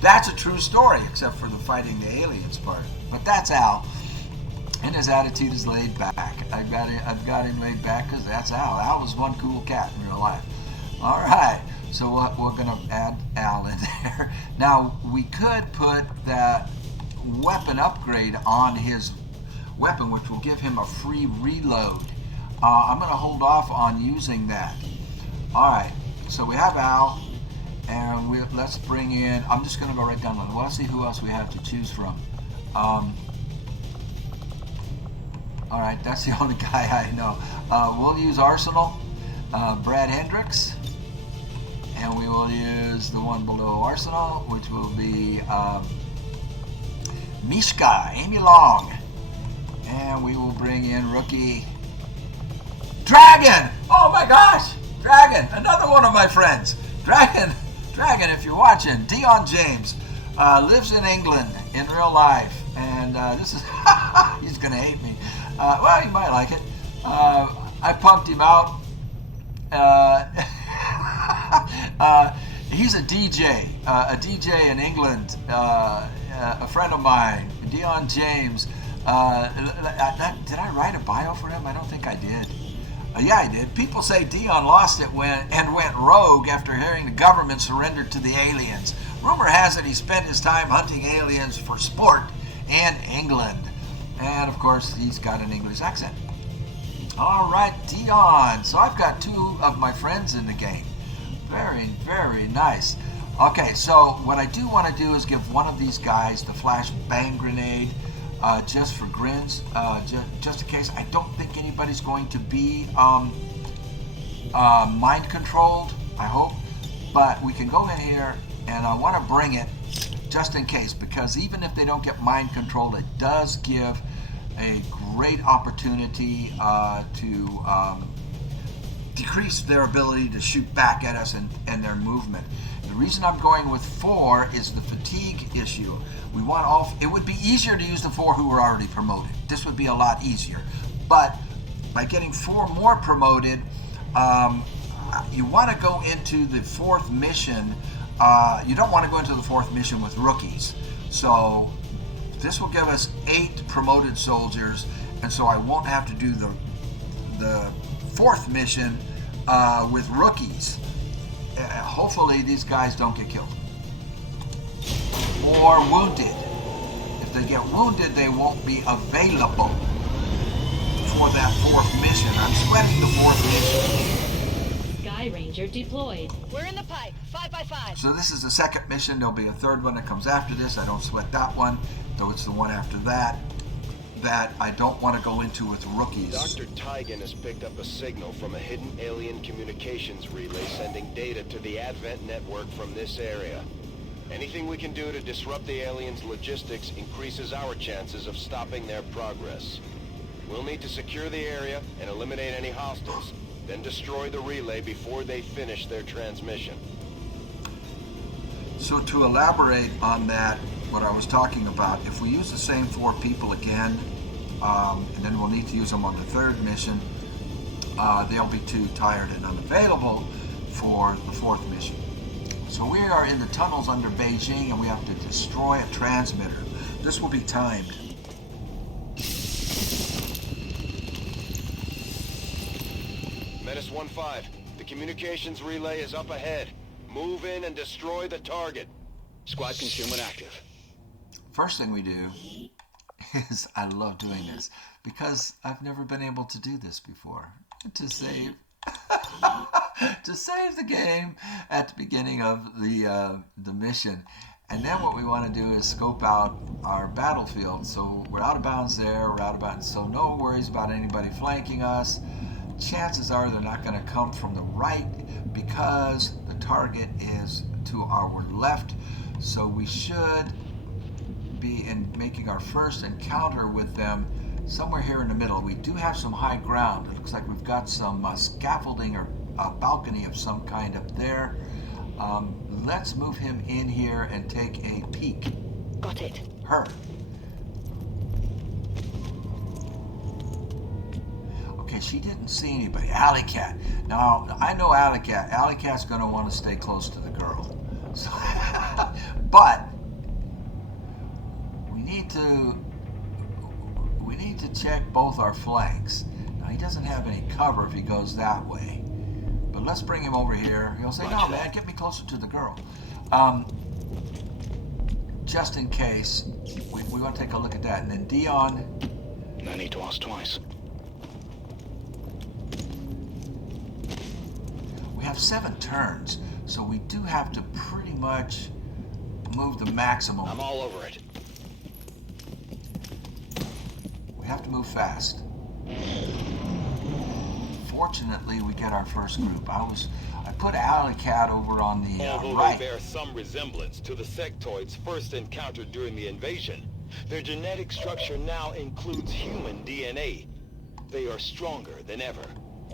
That's a true story, except for the fighting the aliens part. But that's Al. And his attitude is laid back. I've got him laid back because that's Al. Al was one cool cat in real life. All right, so we're going to add Al in there. Now, we could put that weapon upgrade on his weapon, which will give him a free reload. I'm going to hold off on using that. All right, so we have Al, and let's bring in, I'm just going to go right down the list. Let's see who else we have to choose from. All right, that's the only guy I know. We'll use Arsenal, Brad Hendricks, and we will use the one below Arsenal, which will be Mishka, Amy Long, and we will bring in rookie Dragon. Oh my gosh, Dragon, another one of my friends. Dragon, if you're watching, Dion James lives in England in real life, and this is he's gonna hate me. Well, he might like it. I pumped him out. He's a DJ in England, a friend of mine, Dion James. Did I write a bio for him? I don't think I did. Yeah, I did. People say Dion lost it and went rogue after hearing the government surrendered to the aliens. Rumor has it he spent his time hunting aliens for sport in England. And, of course, he's got an English accent. All right, Dion. So I've got 2 of my friends in the game. Very, very nice. Okay, so what I do want to do is give one of these guys the flash bang grenade just for grins, just in case. I don't think anybody's going to be mind controlled, I hope. But we can go in here, and I want to bring it just in case, because even if they don't get mind controlled, it does give a great opportunity to decrease their ability to shoot back at us and their movement. The reason I'm going with 4 is the fatigue issue. We want it would be easier to use the 4 who were already promoted. This would be a lot easier. But by getting 4 more promoted, you want to go into the 4th mission. You don't want to go into the 4th mission with rookies. So this will give us 8 promoted soldiers, and so I won't have to do the 4th mission with rookies. Hopefully these guys don't get killed or wounded. If they get wounded, they won't be available for that 4th mission. I'm sweating the 4th mission. Sky Ranger deployed. We're in the pipe. 5x5. So this is the 2nd mission. There'll be a 3rd one that comes after this. I don't sweat that one, though it's the one after that. that I don't want to go into with rookies. Dr. Tygan has picked up a signal from a hidden alien communications relay sending data to the Advent network from this area. Anything we can do to disrupt the aliens' logistics increases our chances of stopping their progress. We'll need to secure the area and eliminate any hostiles, then destroy the relay before they finish their transmission. So to elaborate on that, what I was talking about, if we use the same 4 people again, and then we'll need to use them on the 3rd mission, they'll be too tired and unavailable for the 4th mission. So we are in the tunnels under Beijing, and we have to destroy a transmitter. This will be timed. Menace 1-5, the communications relay is up ahead. Move in and destroy the target. Squad concealment active. First thing we do is, I love doing this because I've never been able to do this before, to save to save the game at the beginning of the mission. And then what we want to do is scope out our battlefield. So we're out of bounds there, we're out of bounds, so no worries about anybody flanking us. Chances are they're not going to come from the right because the target is to our left. So we should be making our first encounter with them somewhere here in the middle. We do have some high ground. It looks like we've got some scaffolding or a balcony of some kind up there. Let's move him in here and take a peek. Got it. Her. Okay, she didn't see anybody. Alley Cat. Now, I know Alley Cat. Alley Cat's going to want to stay close to the girl. So, but we need to check both our flanks. Now, he doesn't have any cover if he goes that way. But let's bring him over here. He'll say, no, man, get me closer to the girl. Just in case, we want to take a look at that. And then Dion. No need to ask twice. We have 7 turns, so we do have to pretty much move the maximum. I'm all over it. We have to move fast. Fortunately, we get our first group. I put Alley Cat over on the Although right. they bear some resemblance to the sectoids first encountered during the invasion, their genetic structure now includes human DNA. They are stronger than ever,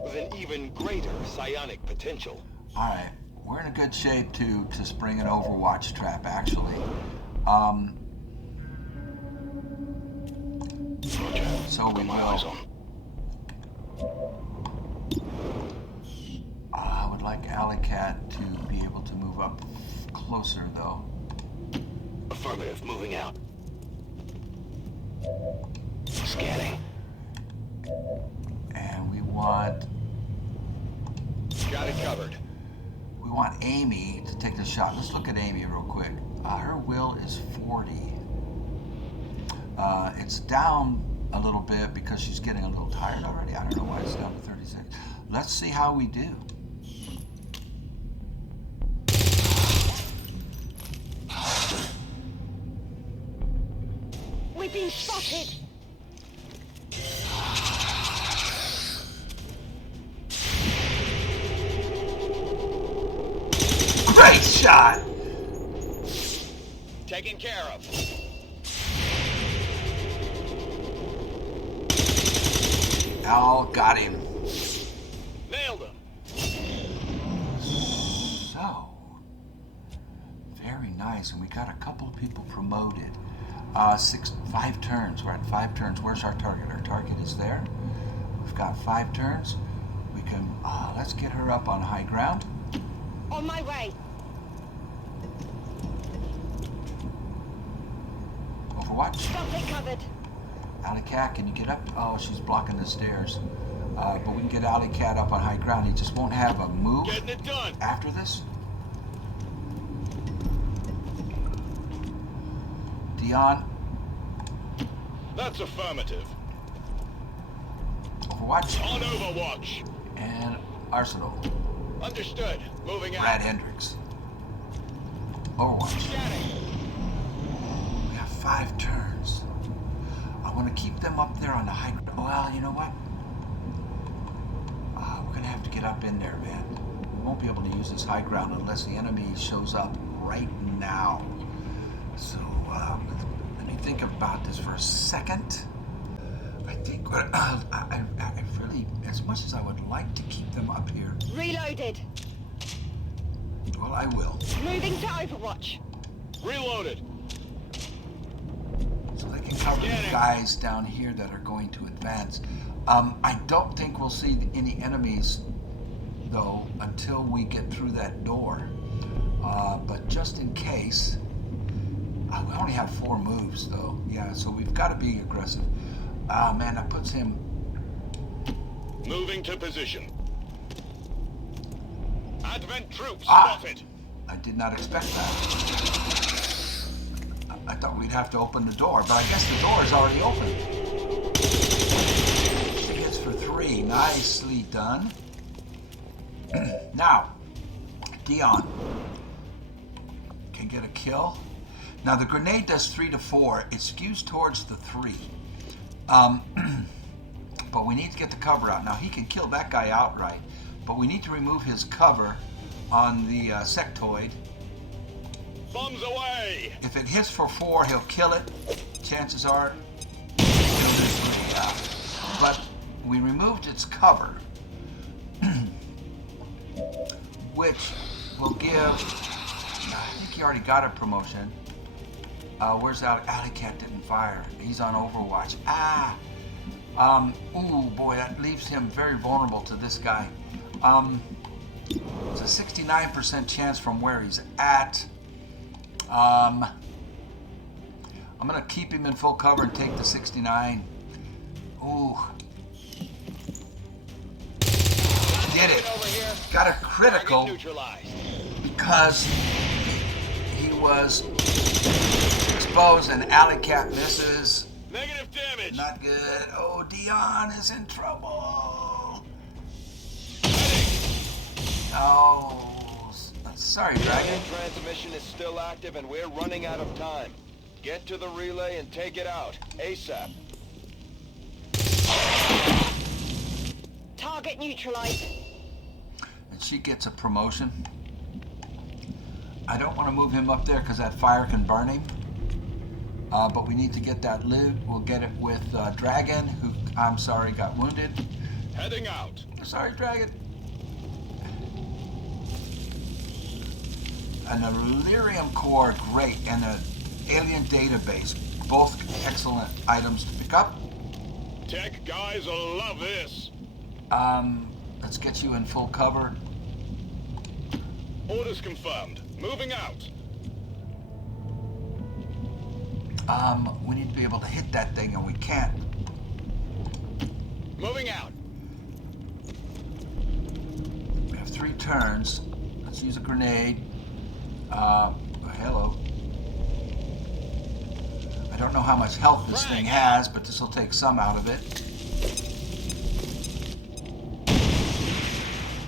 with an even greater psionic potential. All right, we're in a good shape to spring an Overwatch trap, actually. So we will. I would like Alley Cat to be able to move up closer, though. Affirmative, moving out. Scanning. And we want... Got it covered. We want Amy to take the shot. Let's look at Amy real quick. Her will is 40. It's down a little bit because she's getting a little tired already. I don't know why it's down to 36. Let's see how we do. We've been spotted! Great shot! Taken care of. Al got him. Nailed him. So, very nice. And we got a couple of people promoted. 5 turns. We're at 5 turns. Where's our target? Our target is there. We've got 5 turns. We can, let's get her up on high ground. On my way. Overwatch. Got it covered. Alley Cat, can you get up? Oh, she's blocking the stairs. But we can get Alley Cat up on high ground. He just won't have a move Getting it done. after this. Dion. That's affirmative. Overwatch. On Overwatch. And Arsenal. Understood. Moving out. Brad Hendricks. Overwatch. Scanning. We have 5 turns. I want to keep them up there on the high ground. Well, you know what? We're going to have to get up in there, man. We won't be able to use this high ground unless the enemy shows up right now. So, let me think about this for a second. I think I really, as much as I would like to keep them up here. Reloaded. Well, I will. Moving to Overwatch. Reloaded. So they can cover the guys down here that are going to advance. I don't think we'll see any enemies, though, until we get through that door. But just in case, we only have 4 moves, though. Yeah, so we've got to be aggressive. Man, that puts him... Moving to position. Advent troops spotted. I did not expect that. I thought we'd have to open the door, but I guess the door is already open. She hits for 3. Nicely done. Now, Dion can get a kill. Now, the grenade does 3 to 4. It skews towards the 3. But we need to get the cover out. Now, he can kill that guy outright, but we need to remove his cover on the sectoid. Bombs away! If it hits for 4, he'll kill it. Chances are he'll do 3, yeah. But we removed its cover, which will give... I think he already got a promotion. Where's Alley Cat didn't fire. He's on Overwatch. Ooh, boy, that leaves him very vulnerable to this guy. It's a 69% chance from where he's at. I'm going to keep him in full cover and take the 69. Ooh. Did it. Got a critical because he was exposed and Alley Cat misses. Negative damage. Not good. Oh, Dion is in trouble. Oh, sorry, Dragon. Transmission is still active and we're running out of time. Get to the relay and take it out ASAP. Target neutralized. And she gets a promotion. I don't want to move him up there because that fire can burn him. But we need to get that loot. We'll get it with Dragon, who, I'm sorry, got wounded. Heading out. Sorry, Dragon. And the Lyrium Core, great. And the Alien Database, both excellent items to pick up. Tech guys will love this. Let's get you in full cover. Orders confirmed. Moving out. We need to be able to hit that thing, and we can't. Moving out. We have 3 turns. Let's use a grenade. Hello. I don't know how much health this thing has, but this will take some out of it.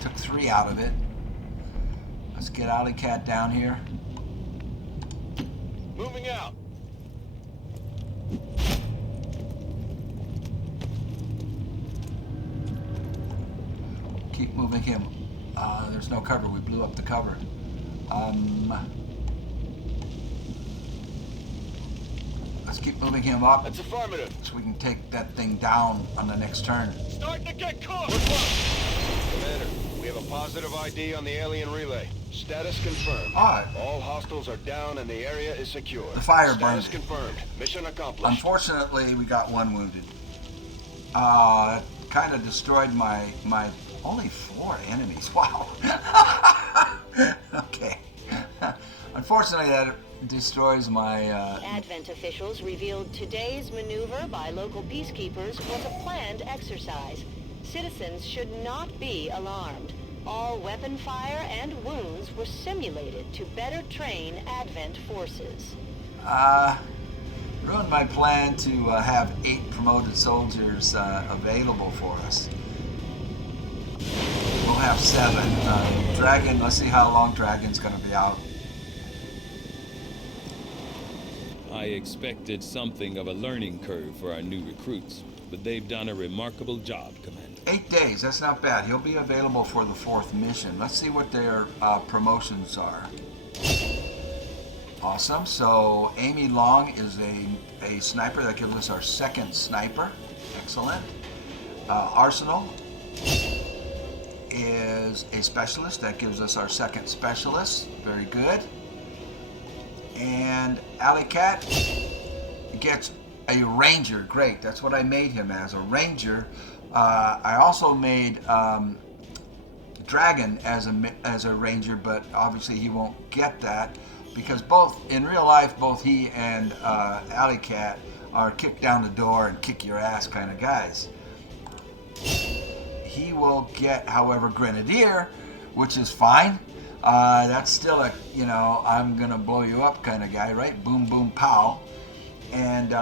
Took 3 out of it. Let's get Alley Cat down here. Moving out. Keep moving him. There's no cover. We blew up the cover. Let's keep moving him up. That's affirmative. So we can take that thing down on the next turn. Starting to get caught. Commander, we have a positive ID on the alien relay. Status confirmed. All hostiles are down and the area is secure. The fire burned. Status confirmed. Mission accomplished. Unfortunately, we got 1 wounded. That kind of destroyed my only 4 enemies. Wow. Okay. Unfortunately, that destroys my... Advent officials revealed today's maneuver by local peacekeepers was a planned exercise. Citizens should not be alarmed. All weapon fire and wounds were simulated to better train Advent forces. Ruined my plan to have 8 promoted soldiers available for us. We'll have 7. Dragon, let's see how long Dragon's going to be out. I expected something of a learning curve for our new recruits, but they've done a remarkable job, Commander. 8 days, that's not bad. He'll be available for the 4th mission. Let's see what their promotions are. Awesome. So Amy Long is a sniper. That gives us our 2nd sniper. Excellent. Arsenal is a specialist. That gives us our 2nd specialist. Very good. And Alley Cat gets a ranger. Great. That's what I made him as, a ranger. I also made Dragon as a ranger, but obviously he won't get that because both in real life, both he and Alley Cat are kick down the door and kick your ass kind of guys. He will get, however, Grenadier, which is fine. That's still a, I'm gonna blow you up kind of guy, right? Boom, boom, pow. And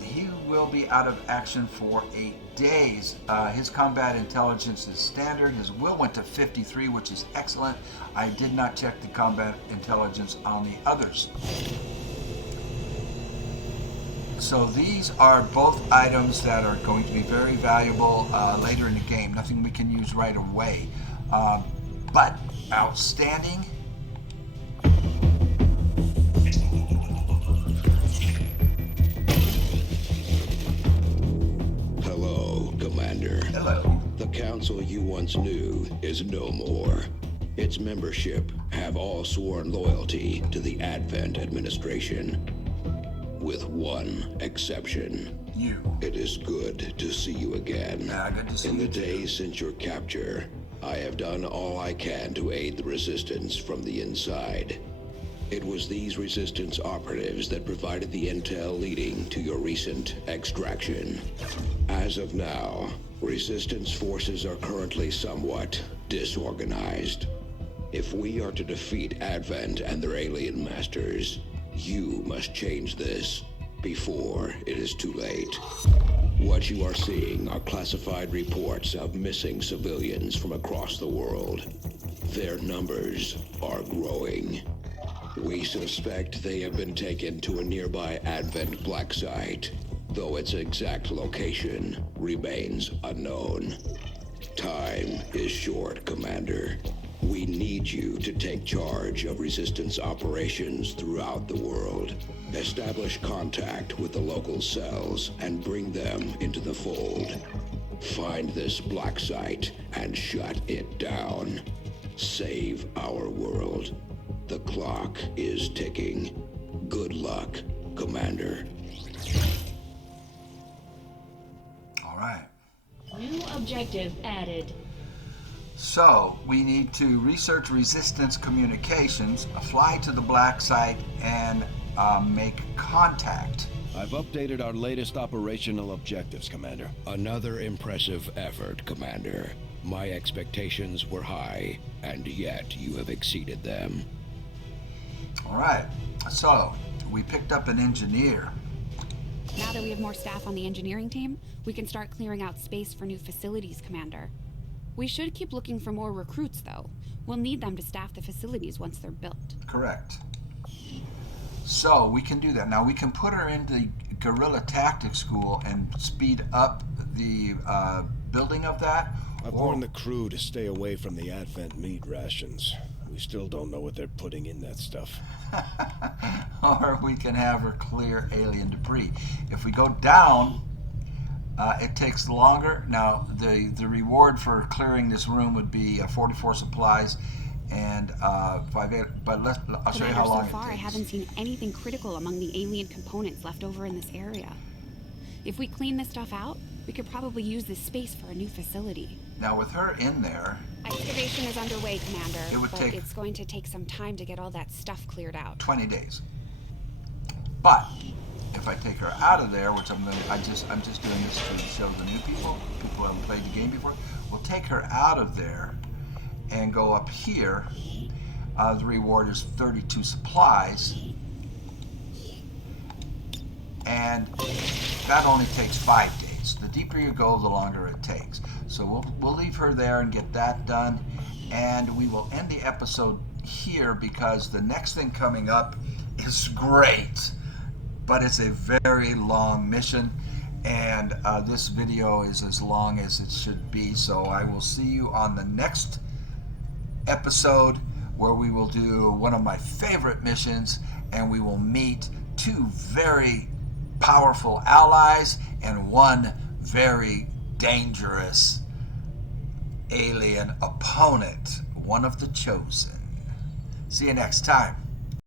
he will be out of action for 8 days. His combat intelligence is standard. His will went to 53, which is excellent. I did not check the combat intelligence on the others. So these are both items that are going to be very valuable later in the game. Nothing we can use right away. But outstanding. Hello, Commander. Hello. The council you once knew is no more. Its membership have all sworn loyalty to the Advent administration. With one exception. You. It is good to see you again. Good to see In you the days since your capture, I have done all I can to aid the resistance from the inside. It was these resistance operatives that provided the intel leading to your recent extraction. As of now, resistance forces are currently somewhat disorganized. If we are to defeat Advent and their alien masters, you must change this before it is too late. What you are seeing are classified reports of missing civilians from across the world. Their numbers are growing. We suspect they have been taken to a nearby Advent black site, though its exact location remains unknown. Time is short, Commander. We need you to take charge of resistance operations throughout the world. Establish contact with the local cells and bring them into the fold. Find this black site and shut it down. Save our world. The clock is ticking. Good luck, Commander. All right. New objective added. So, we need to research resistance communications, fly to the black site, and make contact. I've updated our latest operational objectives, Commander. Another impressive effort, Commander. My expectations were high, and yet you have exceeded them. All right. So, we picked up an engineer. Now that we have more staff on the engineering team, we can start clearing out space for new facilities, Commander. We should keep looking for more recruits, though. We'll need them to staff the facilities once they're built. Correct. So we can do that. Now we can put her in the guerrilla tactics school and speed up the building of that. I've warned the crew to stay away from the Advent meat rations. We still don't know what they're putting in that stuff. Or we can have her clear alien debris. If we go down, it takes longer. Now, the reward for clearing this room would be 44 supplies and 5. But I'll show you how long so far, it takes. I haven't seen anything critical among the alien components left over in this area. If we clean this stuff out, we could probably use this space for a new facility. Now, with her in there, excavation is underway, Commander. It would take it's going to take some time to get all that stuff cleared out. 20 days. But if I take her out of there, which I'm just doing this to show the new people who haven't played the game before, we'll take her out of there and go up here. The reward is 32 supplies, and that only takes 5 days. The deeper you go, the longer it takes. So we'll leave her there and get that done, and we will end the episode here because the next thing coming up is great. but it's a very long mission, and this video is as long as it should be. So I will see you on the next episode, where we will do one of my favorite missions, and we will meet two very powerful allies and one very dangerous alien opponent, one of the chosen. See you next time.